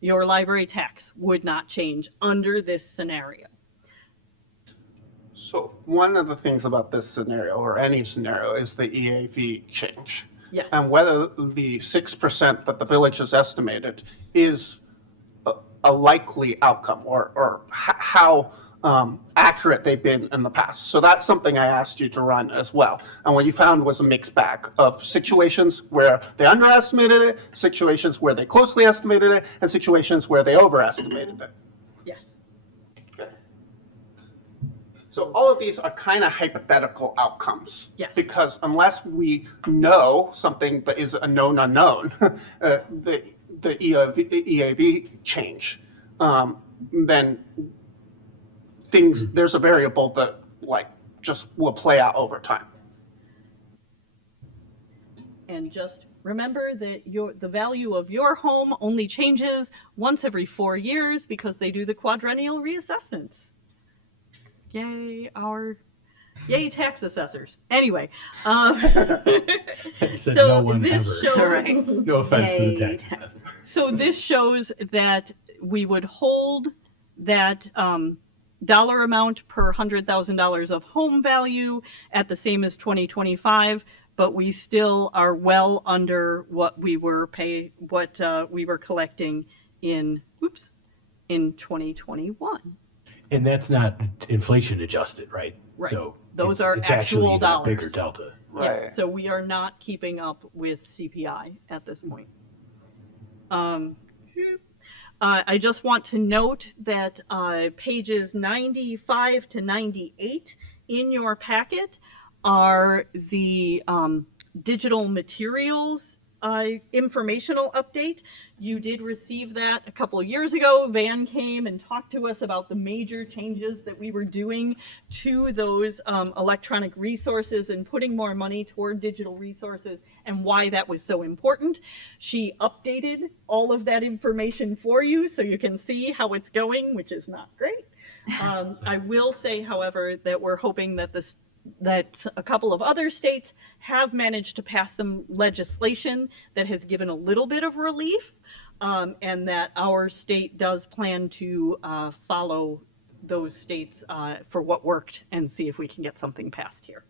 your library tax would not change under this scenario. So one of the things about this scenario, or any scenario, is the EAV change. Yes. And whether the 6% that the village has estimated is a likely outcome, or how accurate they've been in the past. So that's something I asked you to run as well. And what you found was a mixed bag of situations where they underestimated it, situations where they closely estimated it, and situations where they overestimated it. Yes. So all of these are kind of hypothetical outcomes. Yes. Because unless we know something that is a known unknown, the EAV change, then there's a variable that just will play out over time. And just remember that the value of your home only changes once every 4 years because they do the quadrennial reassessments. Yay, tax assessors. Anyway, Said so no one this ever. shows, No offense to the Yay, tax tax assessor. so this shows that we would hold that dollar amount per $100,000 of home value at the same as 2025, but we still are well under what we were collecting in 2021. And that's not inflation adjusted, right? Right. So Those it's- are it's actually actual even a bigger dollars. delta. Yeah, so we are not keeping up with CPI at this point. I just want to note that pages 95 to 98 in your packet are the digital materials informational update. You did receive that a couple of years ago. Van came and talked to us about the major changes that we were doing to those electronic resources and putting more money toward digital resources and why that was so important. She updated all of that information for you so you can see how it's going, which is not great. I will say, however, that we're hoping that that a couple of other states have managed to pass some legislation that has given a little bit of relief, and that our state does plan to follow those states for what worked and see if we can get something passed here.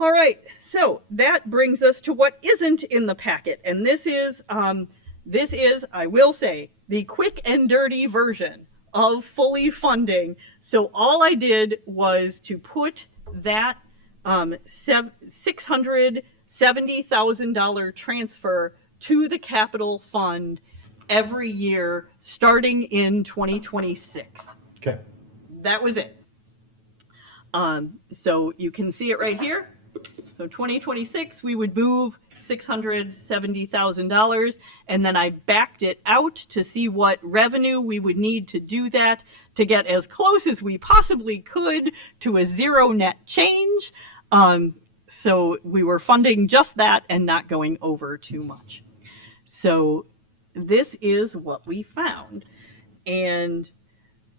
All right, so that brings us to what isn't in the packet, and this is, I will say, the quick and dirty version of fully funding. So all I did was to put that $670,000 transfer to the capital fund every year starting in 2026. Okay. That was it. So you can see it right here. So 2026, we would move $670,000, and then I backed it out to see what revenue we would need to do that to get as close as we possibly could to a zero net change. So we were funding just that and not going over too much. So this is what we found. And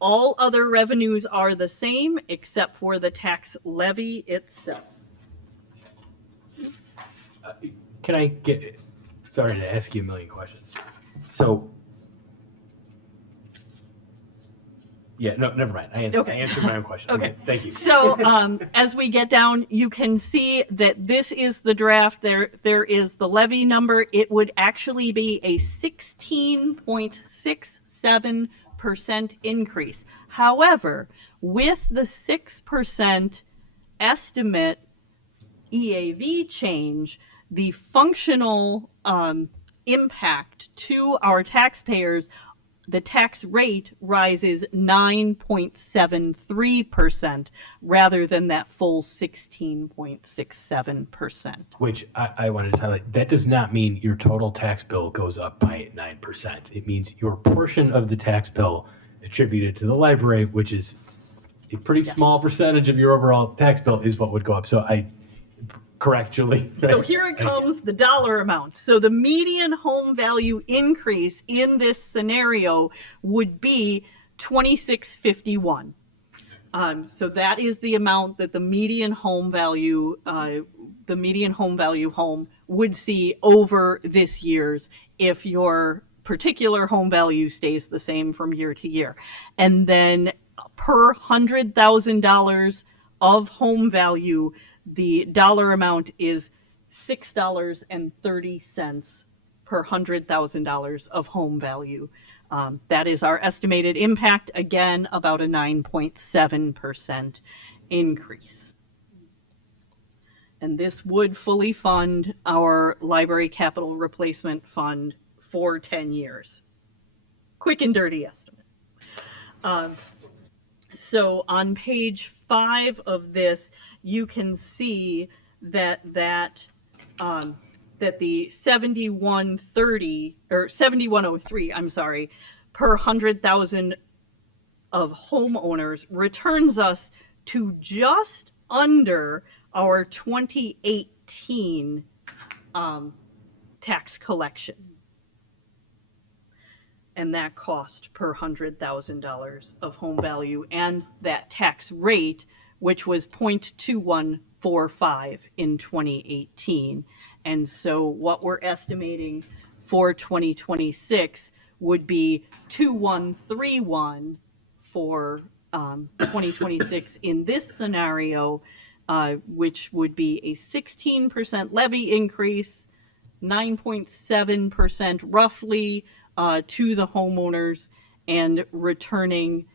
all other revenues are the same except for the tax levy itself. Can I get, sorry to ask you a million questions. So Yeah, no, never mind. I answered my own question. Okay. Thank you. So as we get down, you can see that this is the draft. There is the levy number. It would actually be a 16.67% increase. However, with the 6% estimate EAV change, the functional impact to our taxpayers, the tax rate rises 9.73% rather than that full 16.67%. Which I wanted to highlight. That does not mean your total tax bill goes up by 9%. It means your portion of the tax bill attributed to the library, which is a pretty small percentage of your overall tax bill, is what would go up. So correct, Julie. So here it comes, the dollar amounts. So the median home value increase in this scenario would be $2,651. So that is the amount that the median home value home would see over this year's if your particular home value stays the same from year to year. And then per $100,000 of home value, the dollar amount is $6.30 per $100,000 of home value. That is our estimated impact, again, about a 9.7% increase. And this would fully fund our library capital replacement fund for 10 years. Quick and dirty estimate. So on page 5 of this, you can see that the 7130 or 7103, I'm sorry, per 100,000 of homeowners returns us to just under our 2018 tax collection. And that cost per $100,000 of home value, and that tax rate, which was 0.2145 in 2018. And so what we're estimating for 2026 would be 2131 for 2026 in this scenario, which would be a 16% levy increase, 9.7% roughly to the homeowners, and returning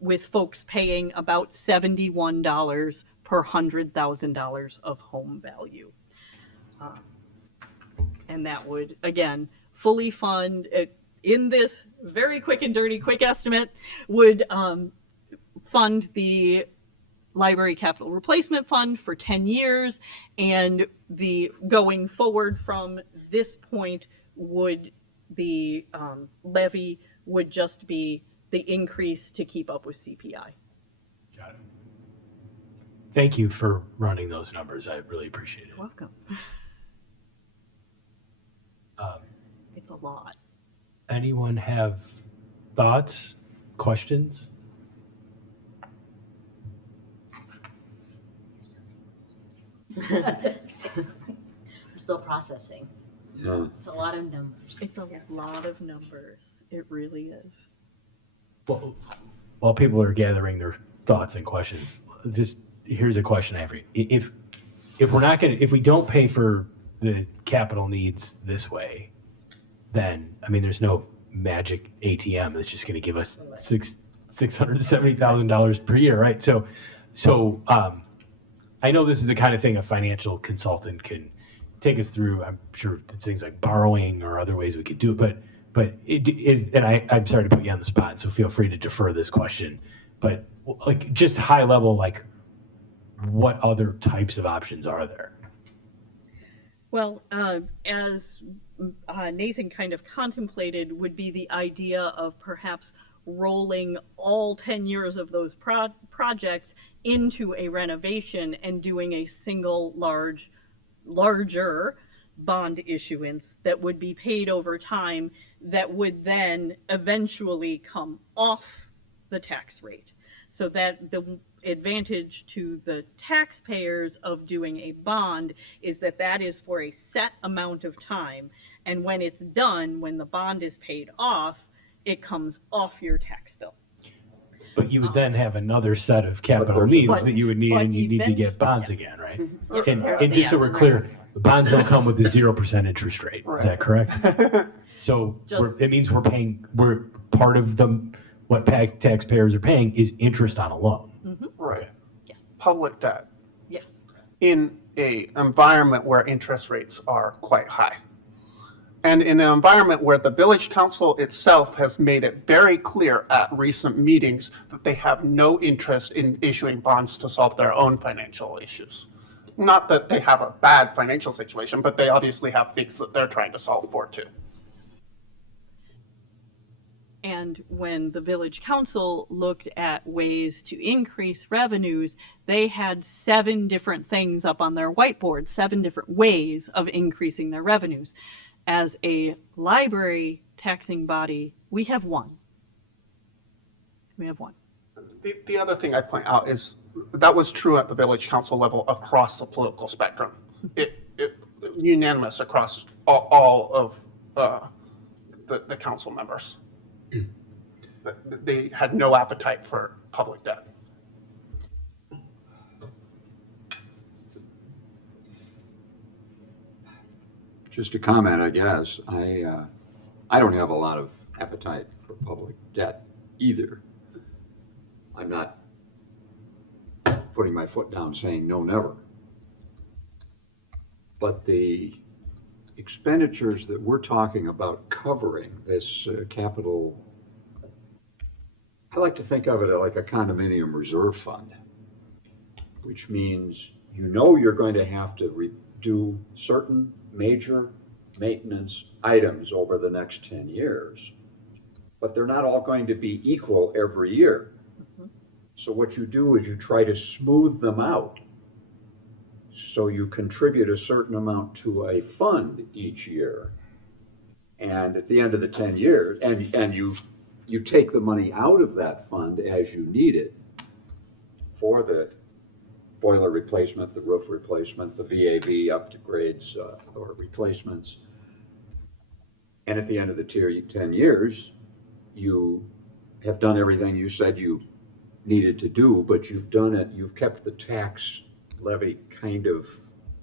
with folks paying about $71 per $100,000 of home value. And that would, again, fully fund, in this very quick and dirty quick estimate, would fund the Library Capital Replacement Fund for 10 years, and the going forward from this point would the levy would just be the increase to keep up with CPI. Got it. Thank you for running those numbers. I really appreciate it. Welcome. It's a lot. Anyone have thoughts, questions? I'm still processing. Yeah. It's a lot of numbers. It's a lot of numbers. It really is. Well, while people are gathering their thoughts and questions, just here's a question I have for you. If we don't pay for the capital needs this way, then there's no magic ATM that's just going to give us $670,000 per year, right? So I know this is the kind of thing a financial consultant can take us through. I'm sure it's things like borrowing or other ways we could do it, but it is, and I'm sorry to put you on the spot, so feel free to defer this question, but like just high level, like what other types of options are there? Well, as Nathan kind of contemplated, would be the idea of perhaps rolling all 10 years of those projects into a renovation and doing a single larger bond issuance that would be paid over time, that would then eventually come off the tax rate. So that the advantage to the taxpayers of doing a bond is that is for a set amount of time, and when it's done, when the bond is paid off, it comes off your tax bill. But you would then have another set of capital there's- needs But- that you would need, but and you need to get bonds yes. again, right? Yes. And just so we're clear, the bonds don't come with the 0% interest rate. Is that correct? So Just- it means we're part of what taxpayers are paying is interest on a loan. Right. Yes. Public debt Yes. in a environment where interest rates are quite high. And in an environment where the village council itself has made it very clear at recent meetings that they have no interest in issuing bonds to solve their own financial issues. Not that they have a bad financial situation, but they obviously have things that they're trying to solve for too. And when the village council looked at ways to increase revenues, they had 7 different things up on their whiteboard, 7 different ways of increasing their revenues. As a library taxing body, we have one. We have one. The other thing I point out is that was true at the village council level across the political spectrum. It unanimous across all of the council members. They had no appetite for public debt. Just a comment, I guess. I don't have a lot of appetite for public debt either. I'm not putting my foot down saying no, never. But the expenditures that we're talking about covering this capital, I like to think of it like a condominium reserve fund, which means you know you're going to have to do certain major maintenance items over the next 10 years, but they're not all going to be equal every year. So what you do is you try to smooth them out. So you contribute a certain amount to a fund each year. And at the end of the 10 years, and you take the money out of that fund as you need it for the boiler replacement, the roof replacement, the VAV upgrades or replacements. And at the end of the 10 years, you have done everything you said you needed to do, but you've done it, you've kept the tax levy kind of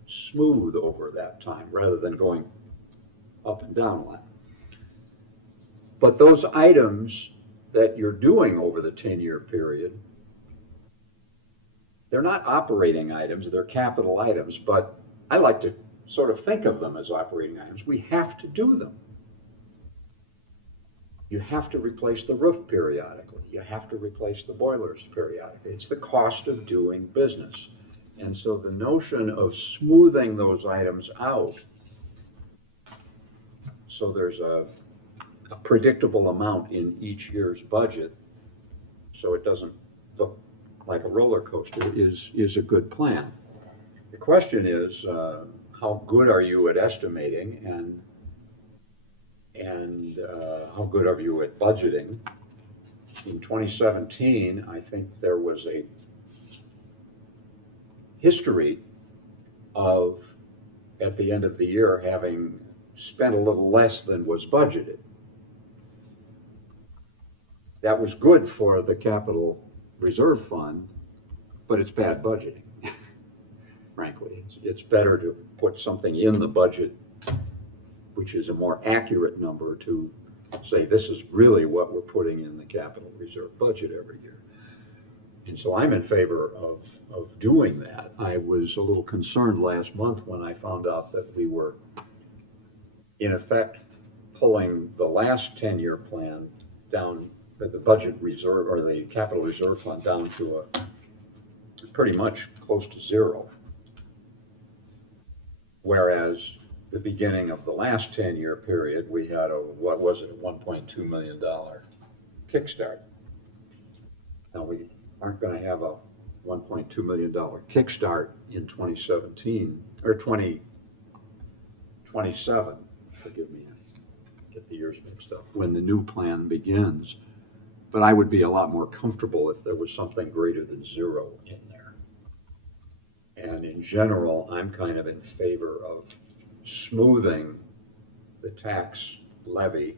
smooth over that time rather than going up and down a lot. But those items that you're doing over the 10-year period, they're not operating items, they're capital items, but I like to sort of think of them as operating items. We have to do them. You have to replace the roof periodically. You have to replace the boilers periodically. It's the cost of doing business. And so the notion of smoothing those items out so there's a predictable amount in each year's budget so it doesn't look like a roller coaster is a good plan. The question is, how good are you at estimating and how good are you at budgeting? In 2017, I think there was a history of, at the end of the year, having spent a little less than was budgeted. That was good for the capital reserve fund, but it's bad budgeting, frankly. It's better to put something in the budget which is a more accurate number to say this is really what we're putting in the capital reserve budget every year. And so I'm in favor of doing that. I was a little concerned last month when I found out that we were, in effect, pulling the last 10-year plan down, the budget reserve or the capital reserve fund down to a pretty much close to zero. Whereas the beginning of the last 10-year period, we had a $1.2 million kickstart. Now we aren't going to have a $1.2 million kickstart in 2017 or 2027. Forgive me, I get the years mixed up. When the new plan begins, but I would be a lot more comfortable if there was something greater than zero in there. And in general, I'm kind of in favor of smoothing the tax levy,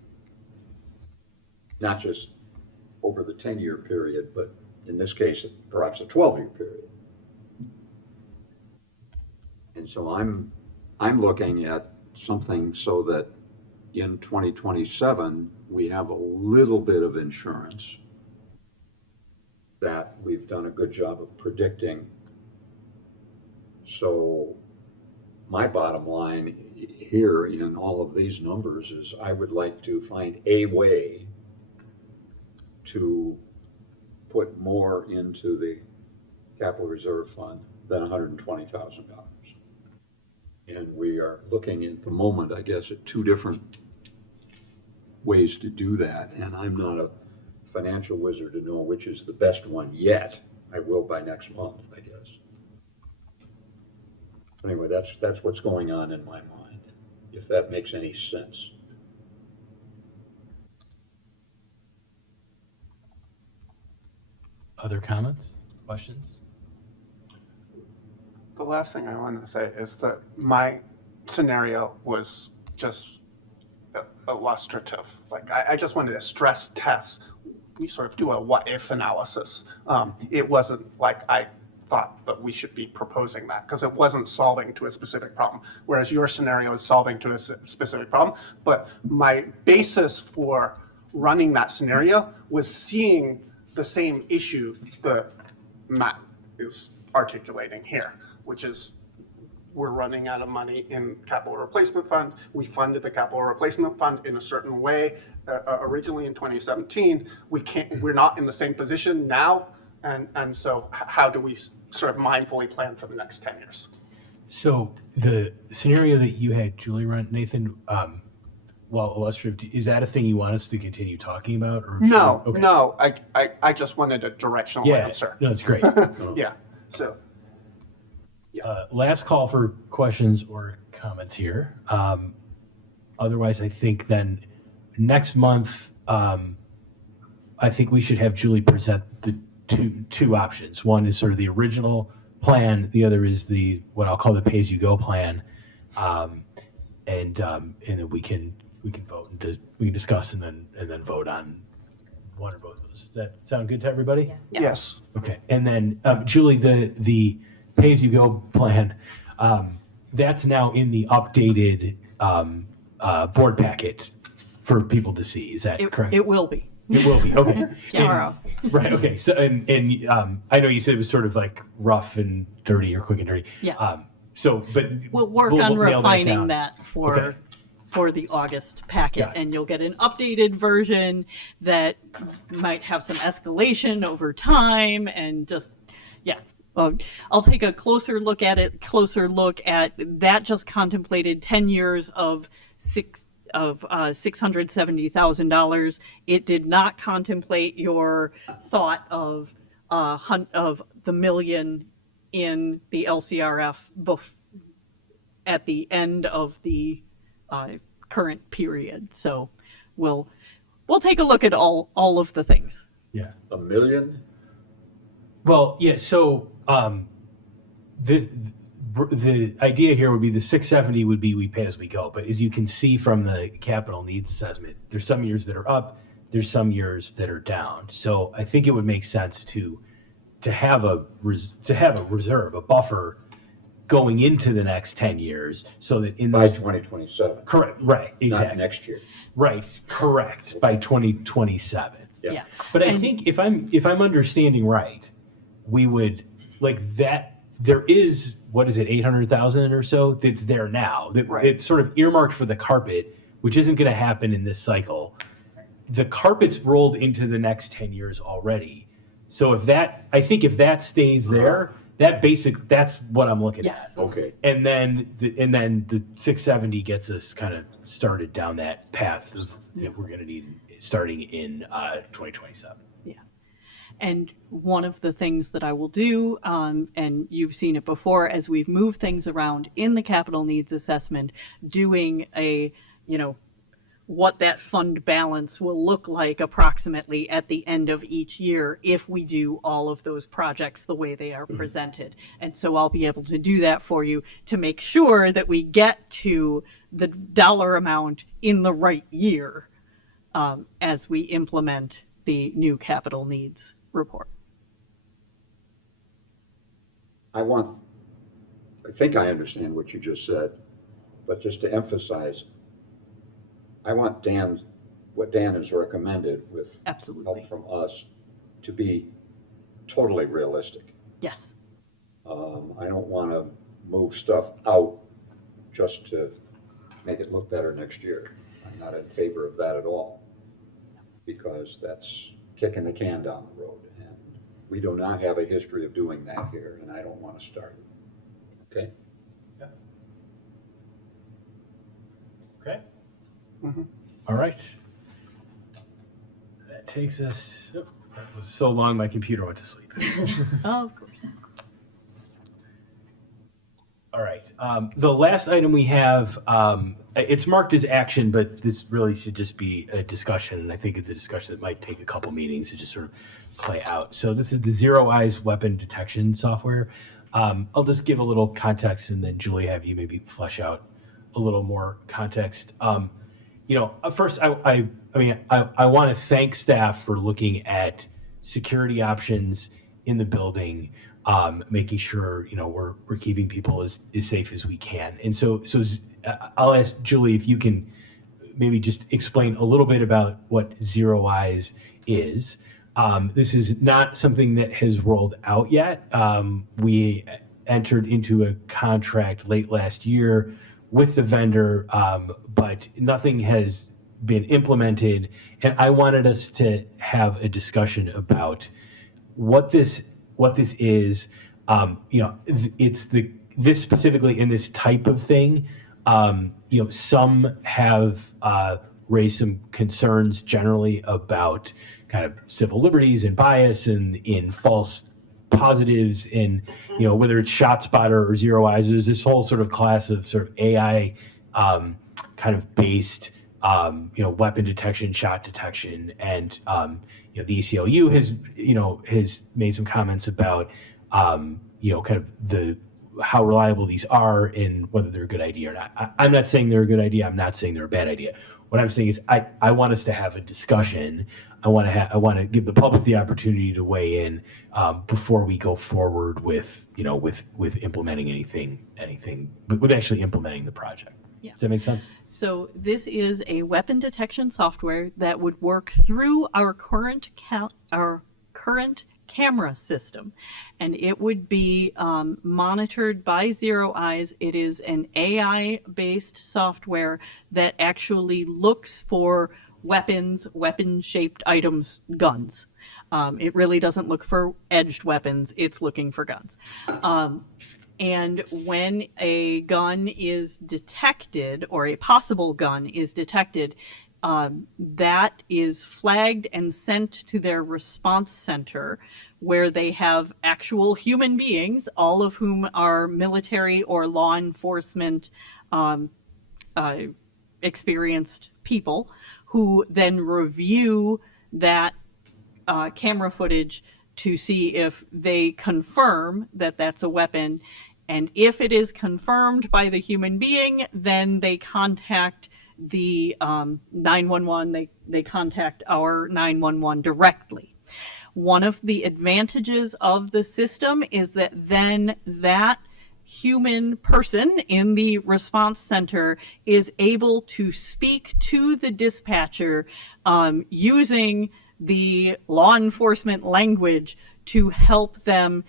not just over the 10-year period, but in this case, perhaps a 12-year period. And so I'm looking at something so that in 2027, we have a little bit of insurance that we've done a good job of predicting. So my bottom line here in all of these numbers is I would like to find a way to put more into the capital reserve fund than $120,000. And we are looking at the moment, I guess, at two different ways to do that. And I'm not a financial wizard to know which is the best one yet. I will by next month, I guess. Anyway, that's what's going on in my mind, if that makes any sense. Other comments, questions? The last thing I wanted to say is that my scenario was just illustrative. Like, I just wanted to stress test. We sort of do a what-if analysis. It wasn't like I thought that we should be proposing that, because it wasn't solving to a specific problem, whereas your scenario is solving to a specific problem. But my basis for running that scenario was seeing the same issue that Matt is articulating here, which is we're running out of money in capital replacement fund. We funded the capital replacement fund in a certain way originally in 2017. We're not in the same position now. And so how do we sort of mindfully plan for the next 10 years? So the scenario that you had Julie run, Nathan, well, illustrative, is that a thing you want us to continue talking about? Or No, okay. no, I just wanted a directional answer. No, that's great. Yeah, so. Last call for questions or comments here. Otherwise, I think then next month, I think we should have Julie present the two options. One is sort of the original plan. The other is the what I'll call the pay-as-you-go plan, and then we can vote and we can discuss and then vote on one or both of those. Does that sound good to everybody? Yeah. Yes. Okay, and then Julie, the pay-as-you-go plan, that's now in the updated board packet for people to see. Is that correct? It will be. It will be, okay. Tomorrow. Right, okay, so, and I know you said it was sort of like rough and dirty or quick and dirty. Yeah. So, but. We'll work we'll on nail refining down. that for Okay. for the August packet, Got it. and you'll get an updated version that might have some escalation over time and just, yeah. I'll take a closer look at it. That just contemplated 10 years of $670,000. It did not contemplate your thought of the million in the LCRF at the end of the current period. So we'll take a look at all of the things. Yeah. $1 million? Well, yeah, so the idea here would be the 670 would be we pay as we go. But as you can see from the capital needs assessment, there's some years that are up, there's some years that are down. So I think it would make sense to have a reserve, a buffer going into the next 10 years so that in By those 2027, correct, right, not exactly. next year. Right, correct, by 2027. Yeah. But I think if I'm understanding right, we would like that. There is what is it, 800,000 or so that's there now. That Right. it's sort of earmarked for the carpet, which isn't going to happen in this cycle. The carpet's rolled into the next 10 years already. So if that stays there, that's what I'm looking Yes. at. Okay. And then the 670 gets us kind of started down that path that we're going to need starting in 2027. Yeah. And one of the things that I will do, and you've seen it before, as we've moved things around in the capital needs assessment, doing what that fund balance will look like approximately at the end of each year if we do all of those projects the way they are presented. And so I'll be able to do that for you to make sure that we get to the dollar amount in the right year as we implement the new capital needs report. I think I understand what you just said, but just to emphasize, I want what Dan has recommended with Absolutely. help from us to be totally realistic. Yes. I don't want to move stuff out just to make it look better next year. I'm not in favor of that at all, because that's kicking the can down the road. And we do not have a history of doing that here, and I don't want to start it. Okay? Okay. Mm-hmm. All right. That takes us. Oh, that was so long, my computer went to sleep. Oh, of course. All right. The last item we have, it's marked as action, but this really should just be a discussion. And I think it's a discussion that might take a couple meetings to just sort of play out. So this is the Zero Eyes weapon detection software. I'll just give a little context, and then Julie, have you maybe flesh out a little more context. First, I want to thank staff for looking at security options in the building, making sure we're keeping people as safe as we can. And so I'll ask Julie if you can maybe just explain a little bit about what Zero Eyes is. This is not something that has rolled out yet. We entered into a contract late last year with the vendor, but nothing has been implemented. And I wanted us to have a discussion about what this is. It's this specifically in this type of thing. Some have raised some concerns generally about kind of civil liberties and bias and in false positives in, whether it's ShotSpotter or Zero Eyes. There's this whole sort of class of sort of AI kind of based, weapon detection, shot detection. And, the ACLU has made some comments about, kind of how reliable these are and whether they're a good idea or not. I'm not saying they're a good idea. I'm not saying they're a bad idea. What I'm saying is I want us to have a discussion. I want to give the public the opportunity to weigh in before we go forward with implementing anything, with actually implementing the project. Yeah. Does that make sense? So this is a weapon detection software that would work through our current camera system, and it would be monitored by Zero Eyes. It is an AI-based software that actually looks for weapons, weapon-shaped items, guns. It really doesn't look for edged weapons. It's looking for guns. And when a gun is detected, or a possible gun is detected, that is flagged and sent to their response center, where they have actual human beings, all of whom are military or law enforcement experienced people, who then review that camera footage to see if they confirm that that's a weapon. And if it is confirmed by the human being, then they contact the 911, they contact our 911 directly. One of the advantages of the system is that then that human person in the response center is able to speak to the dispatcher using the law enforcement language to help them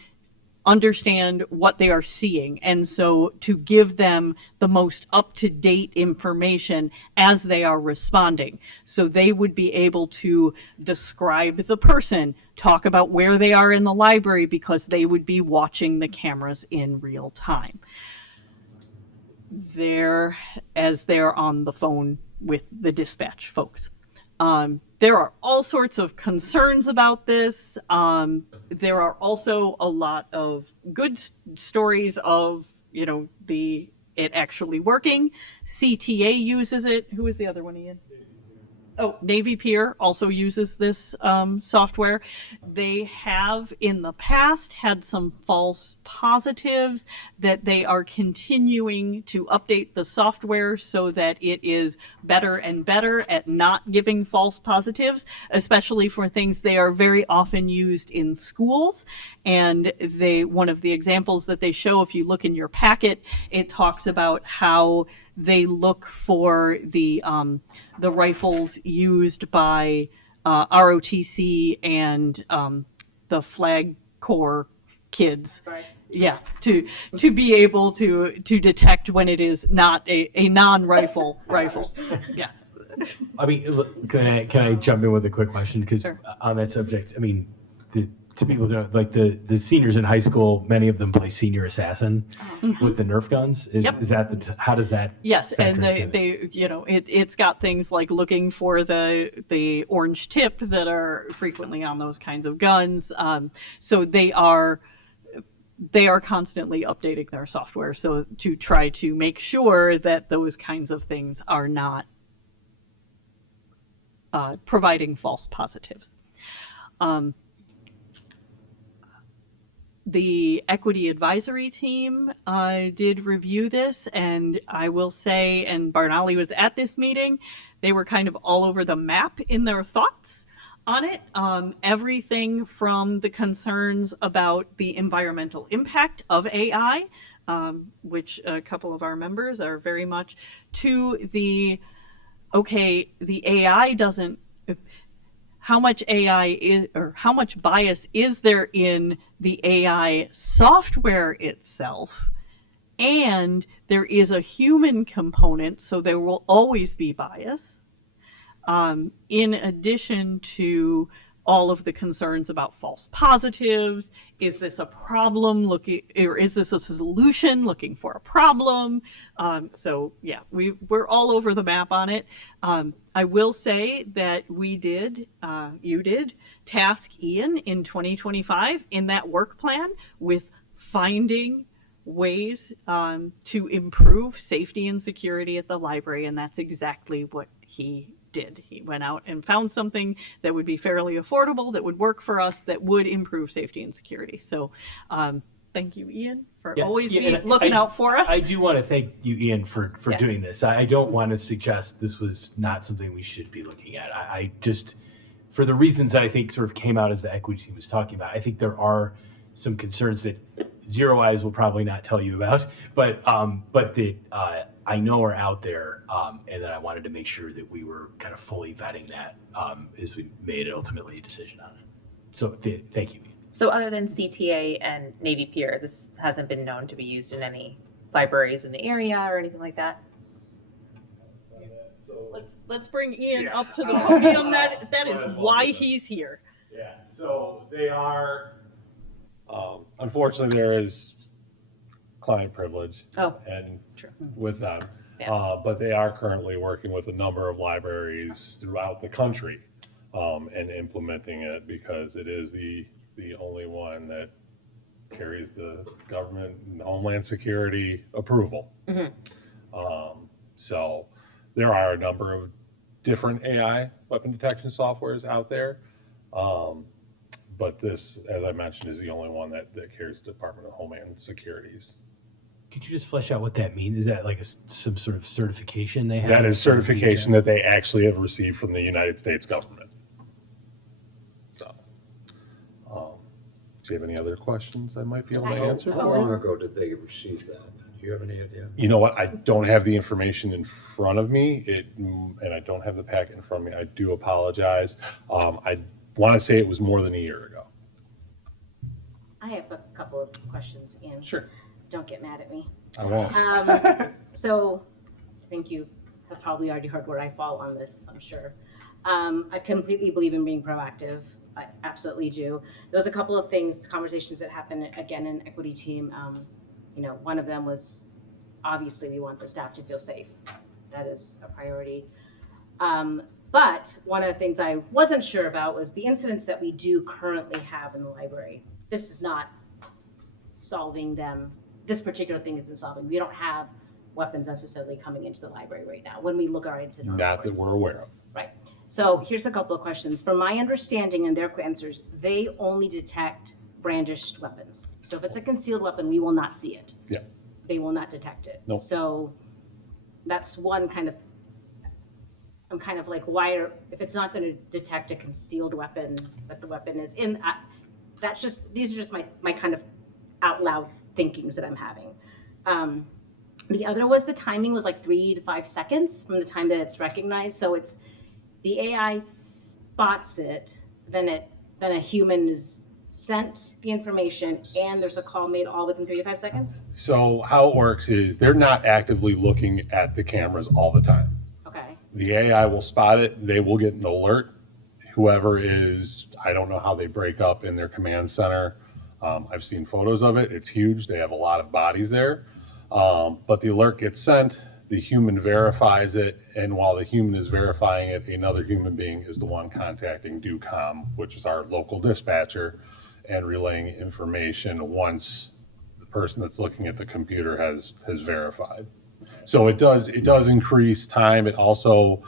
understand what they are seeing, and so to give them the most up-to-date information as they are responding. So they would be able to describe the person, talk about where they are in the library, because they would be watching the cameras in real time. As they're on the phone with the dispatch folks. There are all sorts of concerns about this. There are also a lot of good stories of, it actually working. CTA uses it. Who is the other one, Ian? Navy Pier also uses this software. They have in the past had some false positives that they are continuing to update the software so that it is better and better at not giving false positives, especially for things they are very often used in schools. And one of the examples that they show, if you look in your packet, it talks about how they look for the rifles used by ROTC and the Flag Corps kids. Right. Yeah, to be able to detect when it is not a non-rifle rifle. Yes. I mean, look, can I jump in with a quick question? Because Sure. on that subject, I mean, to people who don't, like the seniors in high school, many of them play senior assassin with the Nerf guns. Yep. Is that how does that? Yes, and factor into they it's got things like looking for the orange tip that are frequently on those kinds of guns. So they are constantly updating their software so to try to make sure that those kinds of things are not providing false positives. The equity advisory team did review this, and I will say, and Barnali was at this meeting, they were kind of all over the map in their thoughts on it. Everything from the concerns about the environmental impact of AI, which a couple of our members are very much, to the AI doesn't, how much AI is, or how much bias is there in the AI software itself? And there is a human component, so there will always be bias. In addition to all of the concerns about false positives, is this a problem or is this a solution looking for a problem? So yeah, we're all over the map on it. I will say that you did task Ian in 2025 in that work plan with finding ways to improve safety and security at the library, and that's exactly what he did. He went out and found something that would be fairly affordable, that would work for us, that would improve safety and security. So thank you, Ian, for always looking out for us. I do want to thank you, Ian, for doing this. I don't want to suggest this was not something we should be looking at. I just, for the reasons that I think sort of came out as the equity team was talking about, I think there are some concerns that Zero Eyes will probably not tell you about, but that I know are out there, and that I wanted to make sure that we were kind of fully vetting that as we made ultimately a decision on it. So thank you. So other than CTA and Navy Pier, this hasn't been known to be used in any libraries in the area or anything like that? Let's bring Ian up to the podium. That is why he's here. Yeah, so they are, unfortunately, there is client privilege and with them. Yeah. But they are currently working with a number of libraries throughout the country and implementing it because it is the only one that carries the government and Homeland Security approval. So there are a number of different AI weapon detection softwares out there. But this, as I mentioned, is the only one that carries the Department of Homeland Security's. Could you just flesh out what that means? Is that like some sort of certification they have? That is certification that they actually have received from the United States government. So, do you have any other questions I might be able to answer? How long ago did they receive that? Do you have any idea? You know what? I don't have the information in front of me, and I don't have the packet in front of me. I do apologize. I want to say it was more than a year ago. I have a couple of questions, Ian. Sure. Don't get mad at me. I won't. So I think you have probably already heard where I fall on this, I'm sure. I completely believe in being proactive. I absolutely do. There was a couple of conversations that happened again in equity team. One of them was obviously we want the staff to feel safe. That is a priority. But one of the things I wasn't sure about was the incidents that we do currently have in the library. This is not solving them. This particular thing isn't solving. We don't have weapons necessarily coming into the library right now when we look at our incident Not that reports. we're aware of. Right. So here's a couple of questions. From my understanding and their answers, they only detect brandished weapons. So if it's a concealed weapon, we will not see it. Yeah. They will not detect it. Nope. So that's one kind of, I'm kind of like, if it's not going to detect a concealed weapon, but the weapon is in, these are just my kind of out loud thinkings that I'm having. The other was the timing was like 3 to 5 seconds from the time that it's recognized. So it's, the AI spots it, then a human is sent the information, and there's a call made all within 3 to 5 seconds? So how it works is they're not actively looking at the cameras all the time. Okay. The AI will spot it, they will get an alert. Whoever is, I don't know how they break up in their command center. I've seen photos of it, it's huge, they have a lot of bodies there. But the alert gets sent, the human verifies it, and while the human is verifying it, another human being is the one contacting DUCOM, which is our local dispatcher, and relaying information once the person that's looking at the computer has verified. So it does increase time. It also,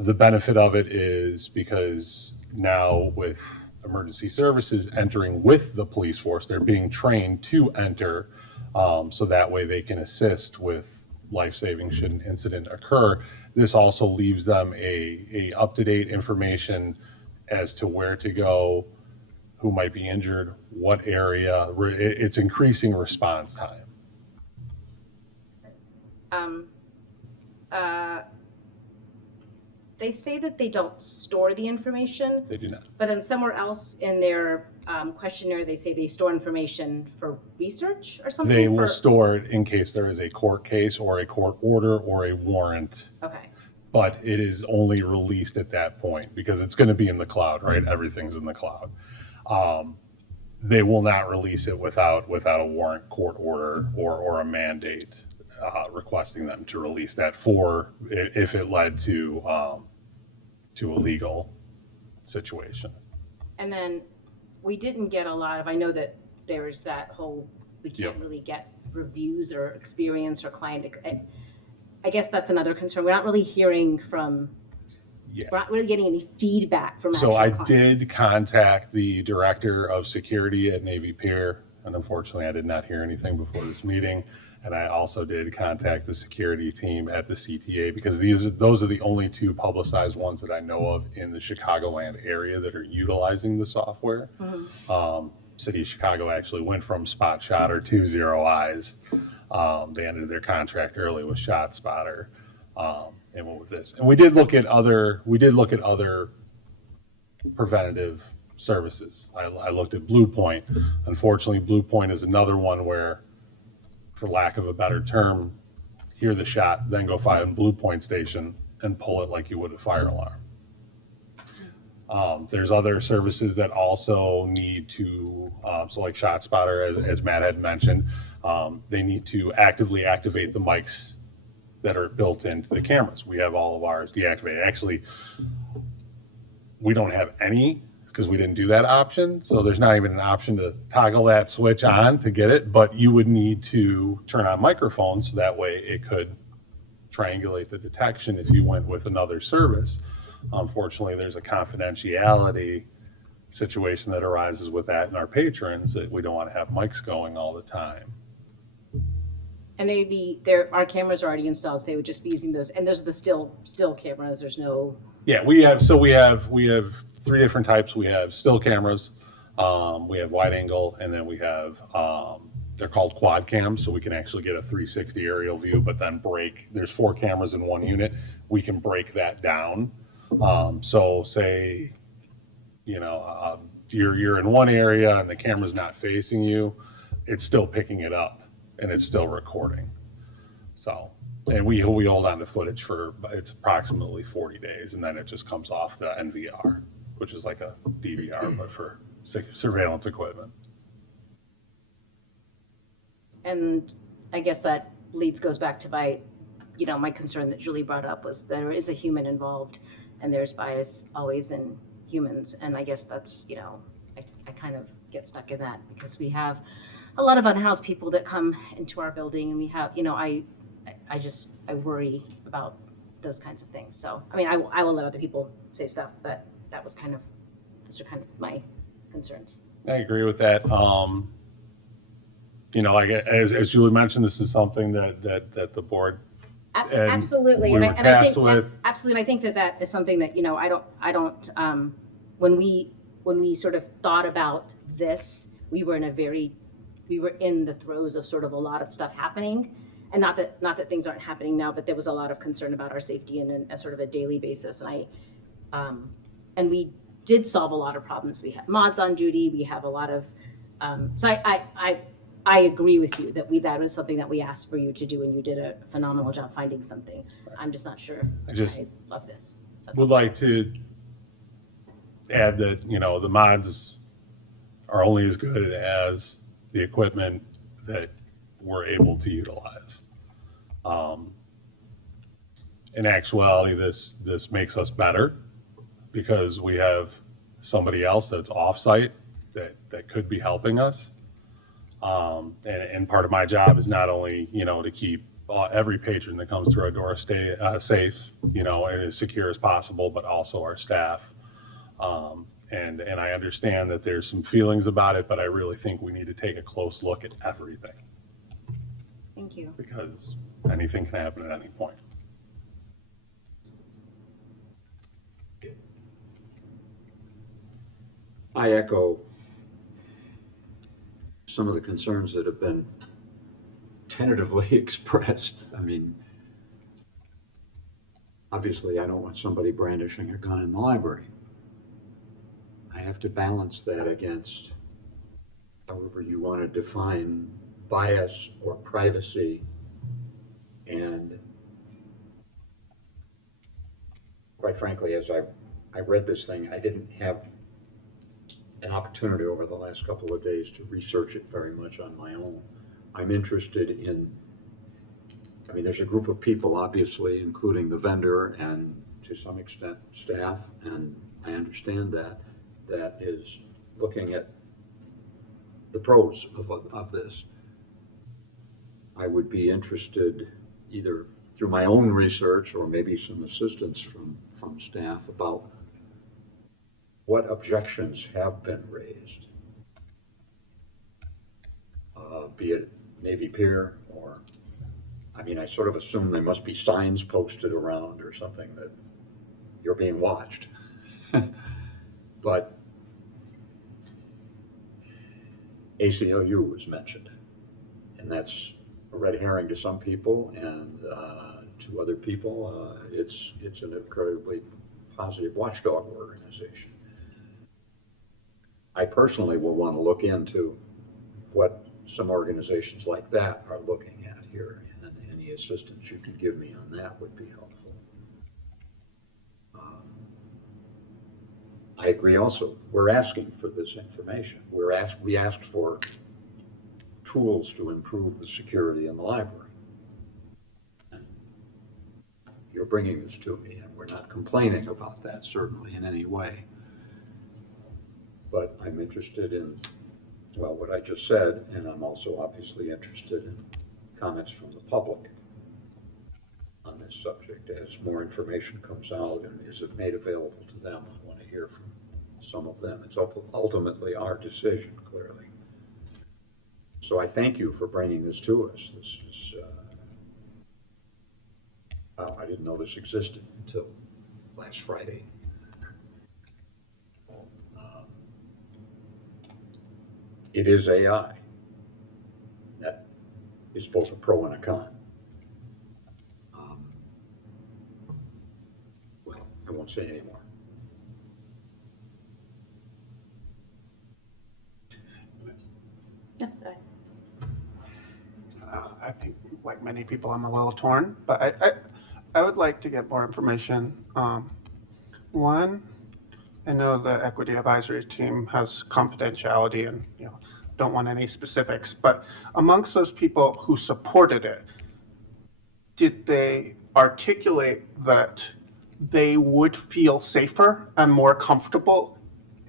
the benefit of it is because now with emergency services entering with the police force, they're being trained to enter, so that way they can assist with life-saving should an incident occur. This also leaves them a up-to-date information as to where to go, who might be injured, what area. It's increasing response time. They say that they don't store the information, They do not. but then somewhere else in their questionnaire, they say they store information for research or something? They will store it in case there is a court case or a court order or a warrant. Okay. But it is only released at that point because it's going to be in the cloud, right? Everything's in the cloud. They will not release it without a warrant, court order, or a mandate requesting them to release that for if it led to a legal situation. And then we didn't get a lot of, I know that there's that whole, we can't Yep. really get reviews or experience or client. I guess that's another concern. We're not really hearing from, Yeah. we're not really getting any feedback from So actual I clients. did contact the director of security at Navy Pier, and unfortunately I did not hear anything before this meeting. And I also did contact the security team at the CTA because those are the only two publicized ones that I know of in the Chicagoland area that are utilizing the software. City of Chicago actually went from Spot Shotter to Zero Eyes. They ended their contract early with Shot Spotter, and went with this. And we did look at other preventative services. I looked at Blue Point. Unfortunately, Blue Point is another one where, for lack of a better term, hear the shot, then go find a Blue Point station and pull it like you would a fire alarm. There's other services that also need to, so like Shot Spotter, as Matt had mentioned, they need to actively activate the mics that are built into the cameras. We have all of ours deactivated. Actually, we don't have any because we didn't do that option. So there's not even an option to toggle that switch on to get it, but you would need to turn on microphones so that way it could triangulate the detection if you went with another service. Unfortunately, there's a confidentiality situation that arises with that in our patrons that we don't want to have mics going all the time. And our cameras are already installed, so they would just be using those. And those are the still cameras. There's no. Yeah, we have 3 different types. We have still cameras, we have wide angle, and then we have, they're called quad cams, so we can actually get a 360 aerial view, but then there's 4 cameras in one unit. We can break that down. So say, you're in one area and the camera's not facing you, it's still picking it up and it's still recording. So, and we hold on to footage for, it's approximately 40 days, and then it just comes off the NVR, which is like a DVR, but for surveillance equipment. And I guess that goes back to my concern that Julie brought up was there is a human involved and there's bias always in humans. And I guess that's, I kind of get stuck in that because we have a lot of unhoused people that come into our building, and we have, I worry about those kinds of things. So, I mean, I will let other people say stuff, but those are kind of my concerns. I agree with that. Like as Julie mentioned, this is something that the board And Absolutely. we And were I tasked think, with. absolutely. And I think that is something that, I don't, when we sort of thought about this, we were in the throes of sort of a lot of stuff happening. And not that things aren't happening now, but there was a lot of concern about our safety in a sort of a daily basis. And we did solve a lot of problems. We had mods on duty. We have a lot of, so I agree with you that was something that we asked for you to do, and you did a phenomenal job finding something. I'm just not sure. I love this. Would like to add that, the mods are only as good as the equipment that we're able to utilize. In actuality, this makes us better because we have somebody else that's off-site that could be helping us. And part of my job is not only, to keep every patron that comes through our door safe, and as secure as possible, but also our staff. And I understand that there's some feelings about it, but I really think we need to take a close look at everything Thank you. because anything can happen at any point. I echo some of the concerns that have been tentatively expressed. I mean, obviously, I don't want somebody brandishing a gun in the library. I have to balance that against however you want to define bias or privacy. And quite frankly, as I read this thing, I didn't have an opportunity over the last couple of days to research it very much on my own. I'm interested in, there's a group of people, obviously, including the vendor and to some extent staff, and I understand that is looking at the pros of this. I would be interested either through my own research or maybe some assistance from staff about what objections have been raised, be it Navy Pier or, I sort of assume there must be signs posted around or something that you're being watched. But ACLU was mentioned, and that's a red herring to some people, and to other people, it's an incredibly positive watchdog organization. I personally will want to look into what some organizations like that are looking at here, and any assistance you can give me on that would be helpful. I agree also, we're asking for this information. We asked for tools to improve the security in the library. And you're bringing this to me, and we're not complaining about that, certainly, in any way. But I'm interested in, what I just said, and I'm also obviously interested in comments from the public on this subject as more information comes out and is it made available to them. I want to hear from some of them. It's ultimately our decision, clearly. So I thank you for bringing this to us. This is, I didn't know this existed until last Friday. It is AI. That is both a pro and a con. I won't say any more. I think, like many people, I'm a little torn, but I would like to get more information. One, I know the equity advisory team has confidentiality and don't want any specifics, but amongst those people who supported it, did they articulate that they would feel safer and more comfortable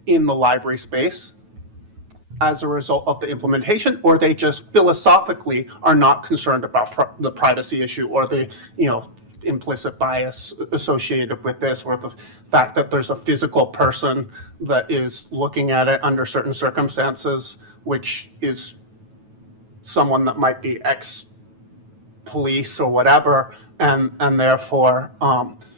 in the library space as a result of the implementation, or they just philosophically are not concerned about the privacy issue or the implicit bias associated with this, or the fact that there's a physical person that is looking at it under certain circumstances, which is someone that might be ex-police or whatever, and therefore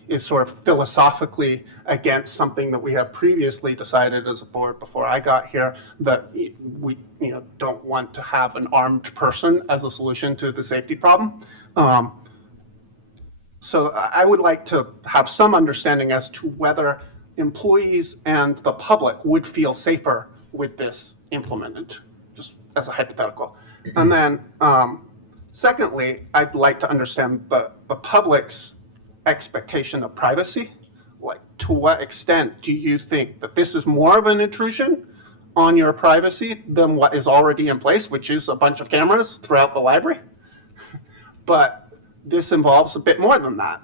is sort of philosophically against something that we have previously decided as a board before I got here, that we don't want to have an armed person as a solution to the safety problem. So I would like to have some understanding as to whether employees and the public would feel safer with this implemented, just as a hypothetical. And then secondly, I'd like to understand the public's expectation of privacy. Like, to what extent do you think that this is more of an intrusion on your privacy than what is already in place, which is a bunch of cameras throughout the library? But this involves a bit more than that.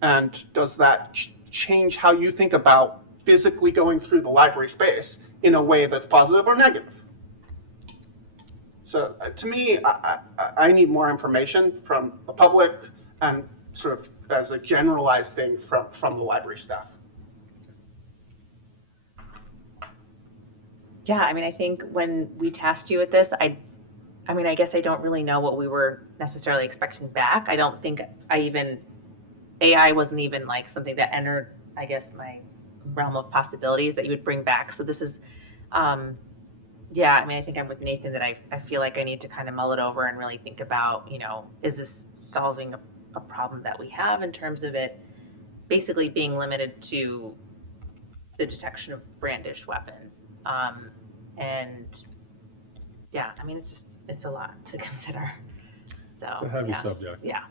And does that change how you think about physically going through the library space in a way that's positive or negative? So to me, I need more information from the public and sort of as a generalized thing from the library staff. Yeah, I mean, I think when we tasked you with this, I guess I don't really know what we were necessarily expecting back. I don't think AI wasn't even like something that entered, I guess, my realm of possibilities that you would bring back. So this is, I think I'm with Nathan that I feel like I need to kind of mull it over and really think about, is this solving a problem that we have in terms of it basically being limited to the detection of brandished weapons. It's a lot to consider. So It's a heavy subject. Yeah.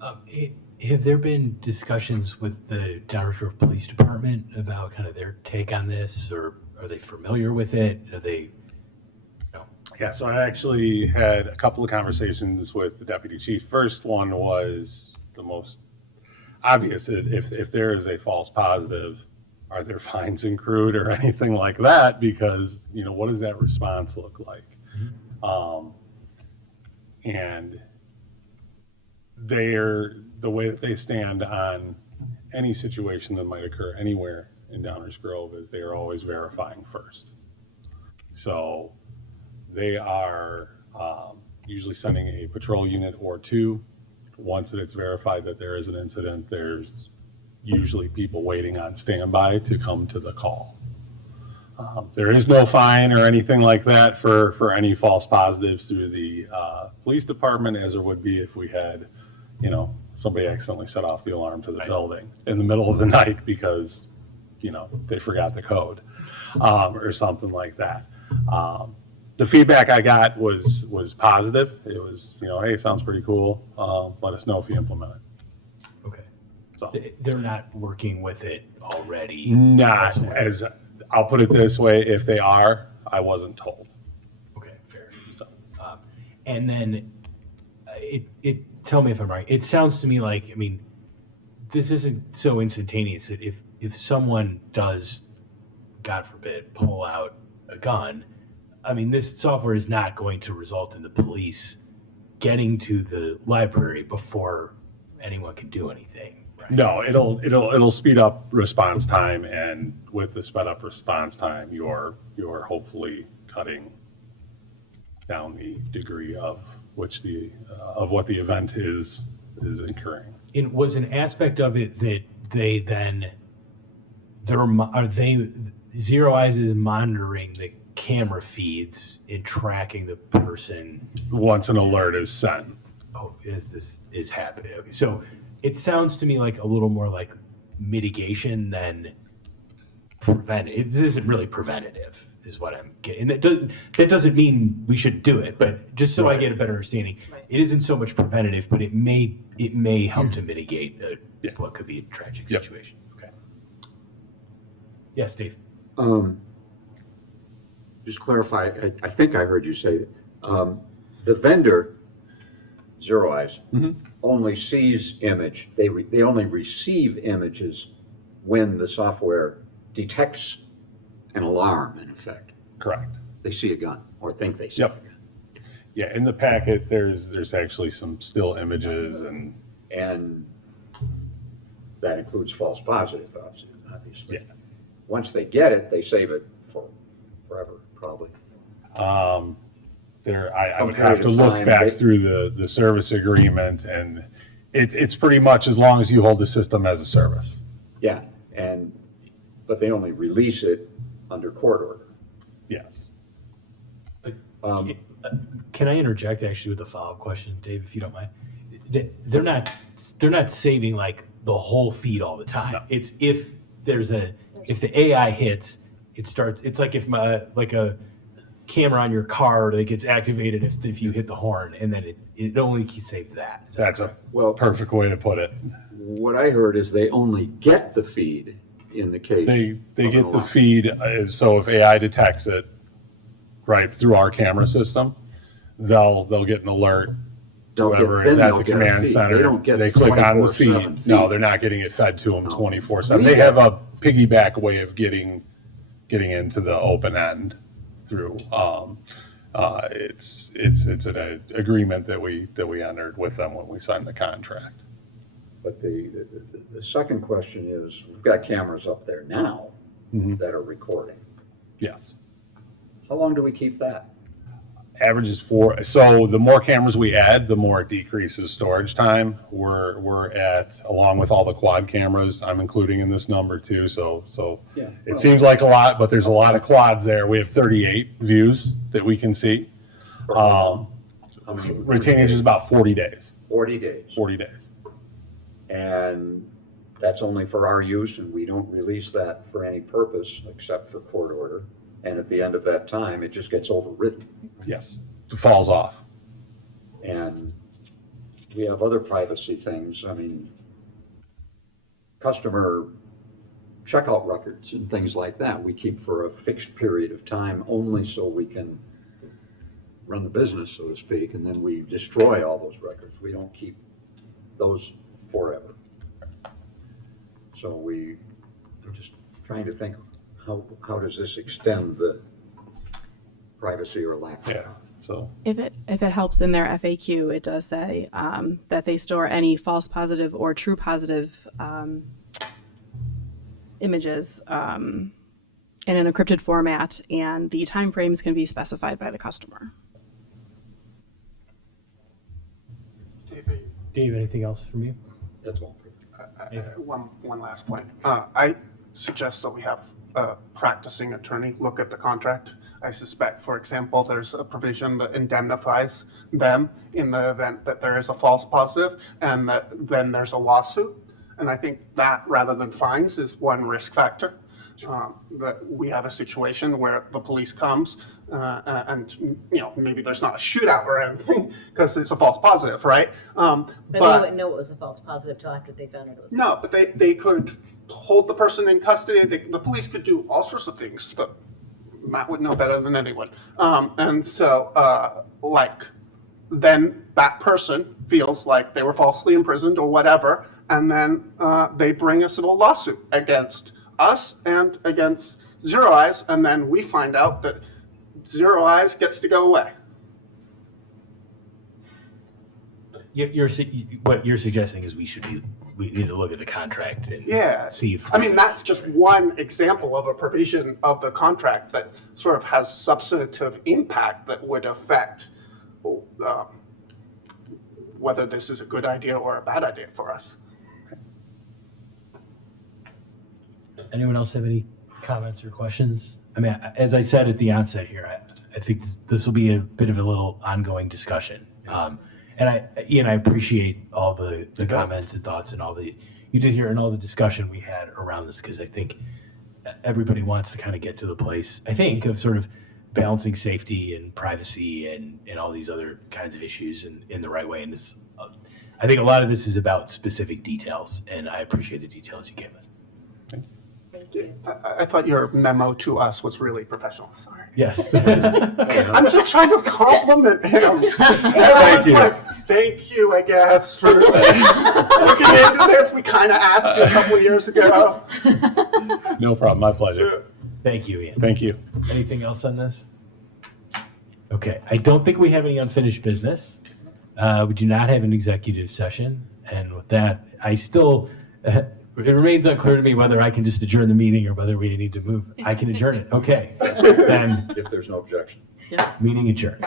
Have there been discussions with the Downers Grove Police Department about kind of their take on this, or are they familiar with it? Are they, Yeah, so I actually had a couple of conversations with the deputy chief. First one was the most obvious. If there is a false positive, are there fines accrued or anything like that? Because, what does that response look like? And the way that they stand on any situation that might occur anywhere in Downers Grove is they are always verifying first. So they are usually sending a patrol unit or two. Once it's verified that there is an incident, there's usually people waiting on standby to come to the call. There is no fine or anything like that for any false positives through the police department, as there would be if we had, somebody accidentally set off the alarm to the building in the middle of the night because, they forgot the code or something like that. The feedback I got was positive. It was, hey, it sounds pretty cool. Let us know if you implement it. okay. So They're not working with it already? not as, I'll put it this way, if they are, I wasn't told. Okay, fair. So And then tell me if I'm right. It sounds to me like, this isn't so instantaneous that if someone does, God forbid, pull out a gun, this software is not going to result in the police getting to the library before anyone can do anything. Right? no, it'll speed up response time, and with the sped up response time, you're hopefully cutting down the degree of which of what the event is incurring. It was an aspect of it that they then Zero Eyes is monitoring the camera feeds and tracking the person. Once an alert is sent. Oh, this is happening. Okay, so it sounds to me like a little more like mitigation than preventative. This isn't really preventative, is what I'm getting. That doesn't mean we shouldn't do it, but just so I get a better understanding, it isn't so much preventative, but it may help to mitigate what could be a tragic situation. Okay. Yes, Dave. Just clarify, I think I heard you say that the vendor, Zero Eyes, only sees image. They only receive images when the software detects an alarm, in effect. Correct. They see a gun or think they see a gun. Yeah, in the packet, there's actually some still images and And that includes false positive, obviously. Yeah. Once they get it, they save it for forever, probably. I would Some have period to of look time, back they- through the service agreement, and it's pretty much as long as you hold the system as a service. Yeah, but they only release it under court order. Yes. Um, Can I interject actually with a follow-up question, Dave, if you don't mind? They're not saving like the whole feed all the time. No. It's if the AI hits, it's like if like a camera on your car that gets activated if you hit the horn, and then it only saves that. Is that That's a correct? Well, perfect way to put it. what I heard is they only get the feed in the case. They of get an the alarm. feed, so if AI detects it, right, through our camera system, they'll get an alert. Don't get- Whoever is then at they'll the get a command feed. center, They don't get they click on the 24/7 feed. No, feed. they're not getting it fed to them No. 24/7. We They get- have a piggyback way of getting into the open end through, it's an agreement that we entered with them when we signed the contract. But the second question is, we've got cameras up there now that are recording. Yes. How long do we keep that? Average is 4. So the more cameras we add, the more it decreases storage time. We're at, along with all the quad cameras, I'm including in this number too. So Yeah, well- it seems like a lot, but there's a lot of quads there. We have 38 views that we can see. How many- Retainage is about 40 days. 40 days. 40 days. And that's only for our use, and we don't release that for any purpose except for court order. And at the end of that time, it just gets overwritten. Yes. It falls off. And we have other privacy things. I mean, customer checkout records and things like that, we keep for a fixed period of time only so we can run the business, so to speak, and then we destroy all those records. We don't keep those forever. So I'm just trying to think, how does this extend the privacy or lack of? Yeah. So If it helps in their FAQ, it does say that they store any false positive or true positive images in an encrypted format, and the timeframes can be specified by the customer. Dave, anything else from you? That's all. One last point. I suggest that we have a practicing attorney look at the contract. I suspect, for example, there's a provision that indemnifies them in the event that there is a false positive and that then there's a lawsuit. And I think that, rather than fines, is one risk factor. That we have a situation where the police comes and maybe there's not a shootout or anything because it's a false positive, right? But they wouldn't know it was a false positive till after they found out it was. No, but they could hold the person in custody. The police could do all sorts of things, but Matt would know better than anyone. And so, then that person feels like they were falsely imprisoned or whatever, and then they bring a civil lawsuit against us and against Zero Eyes, and then we find out that Zero Eyes gets to go away. What you're suggesting is we need to look at the contract and Yeah. see if. I mean, that's just one example of a provision of the contract that sort of has substantive impact that would affect whether this is a good idea or a bad idea for us. Anyone else have any comments or questions? I mean, as I said at the onset here, I think this will be a bit of a little ongoing discussion. And I appreciate all the comments and thoughts and you did hear and all the discussion we had around this, because I think everybody wants to kind of get to the place, I think, of sort of balancing safety and privacy and all these other kinds of issues in the right way. And this, I think a lot of this is about specific details, and I appreciate the details you gave us. I thought your memo to us was really professional. Sorry. Yes. I'm just trying to compliment him. Thank you. Thank you, I guess, for looking into this. We kind of asked you a couple of years ago. no problem. My pleasure. Thank you, Ian. Thank you. Anything else on this? Okay, I don't think we have any unfinished business. We do not have an executive session. And with that, I still, it remains unclear to me whether I can just adjourn the meeting or whether we need to move. I can adjourn it. Okay. Then If there's no objection. meeting adjourned.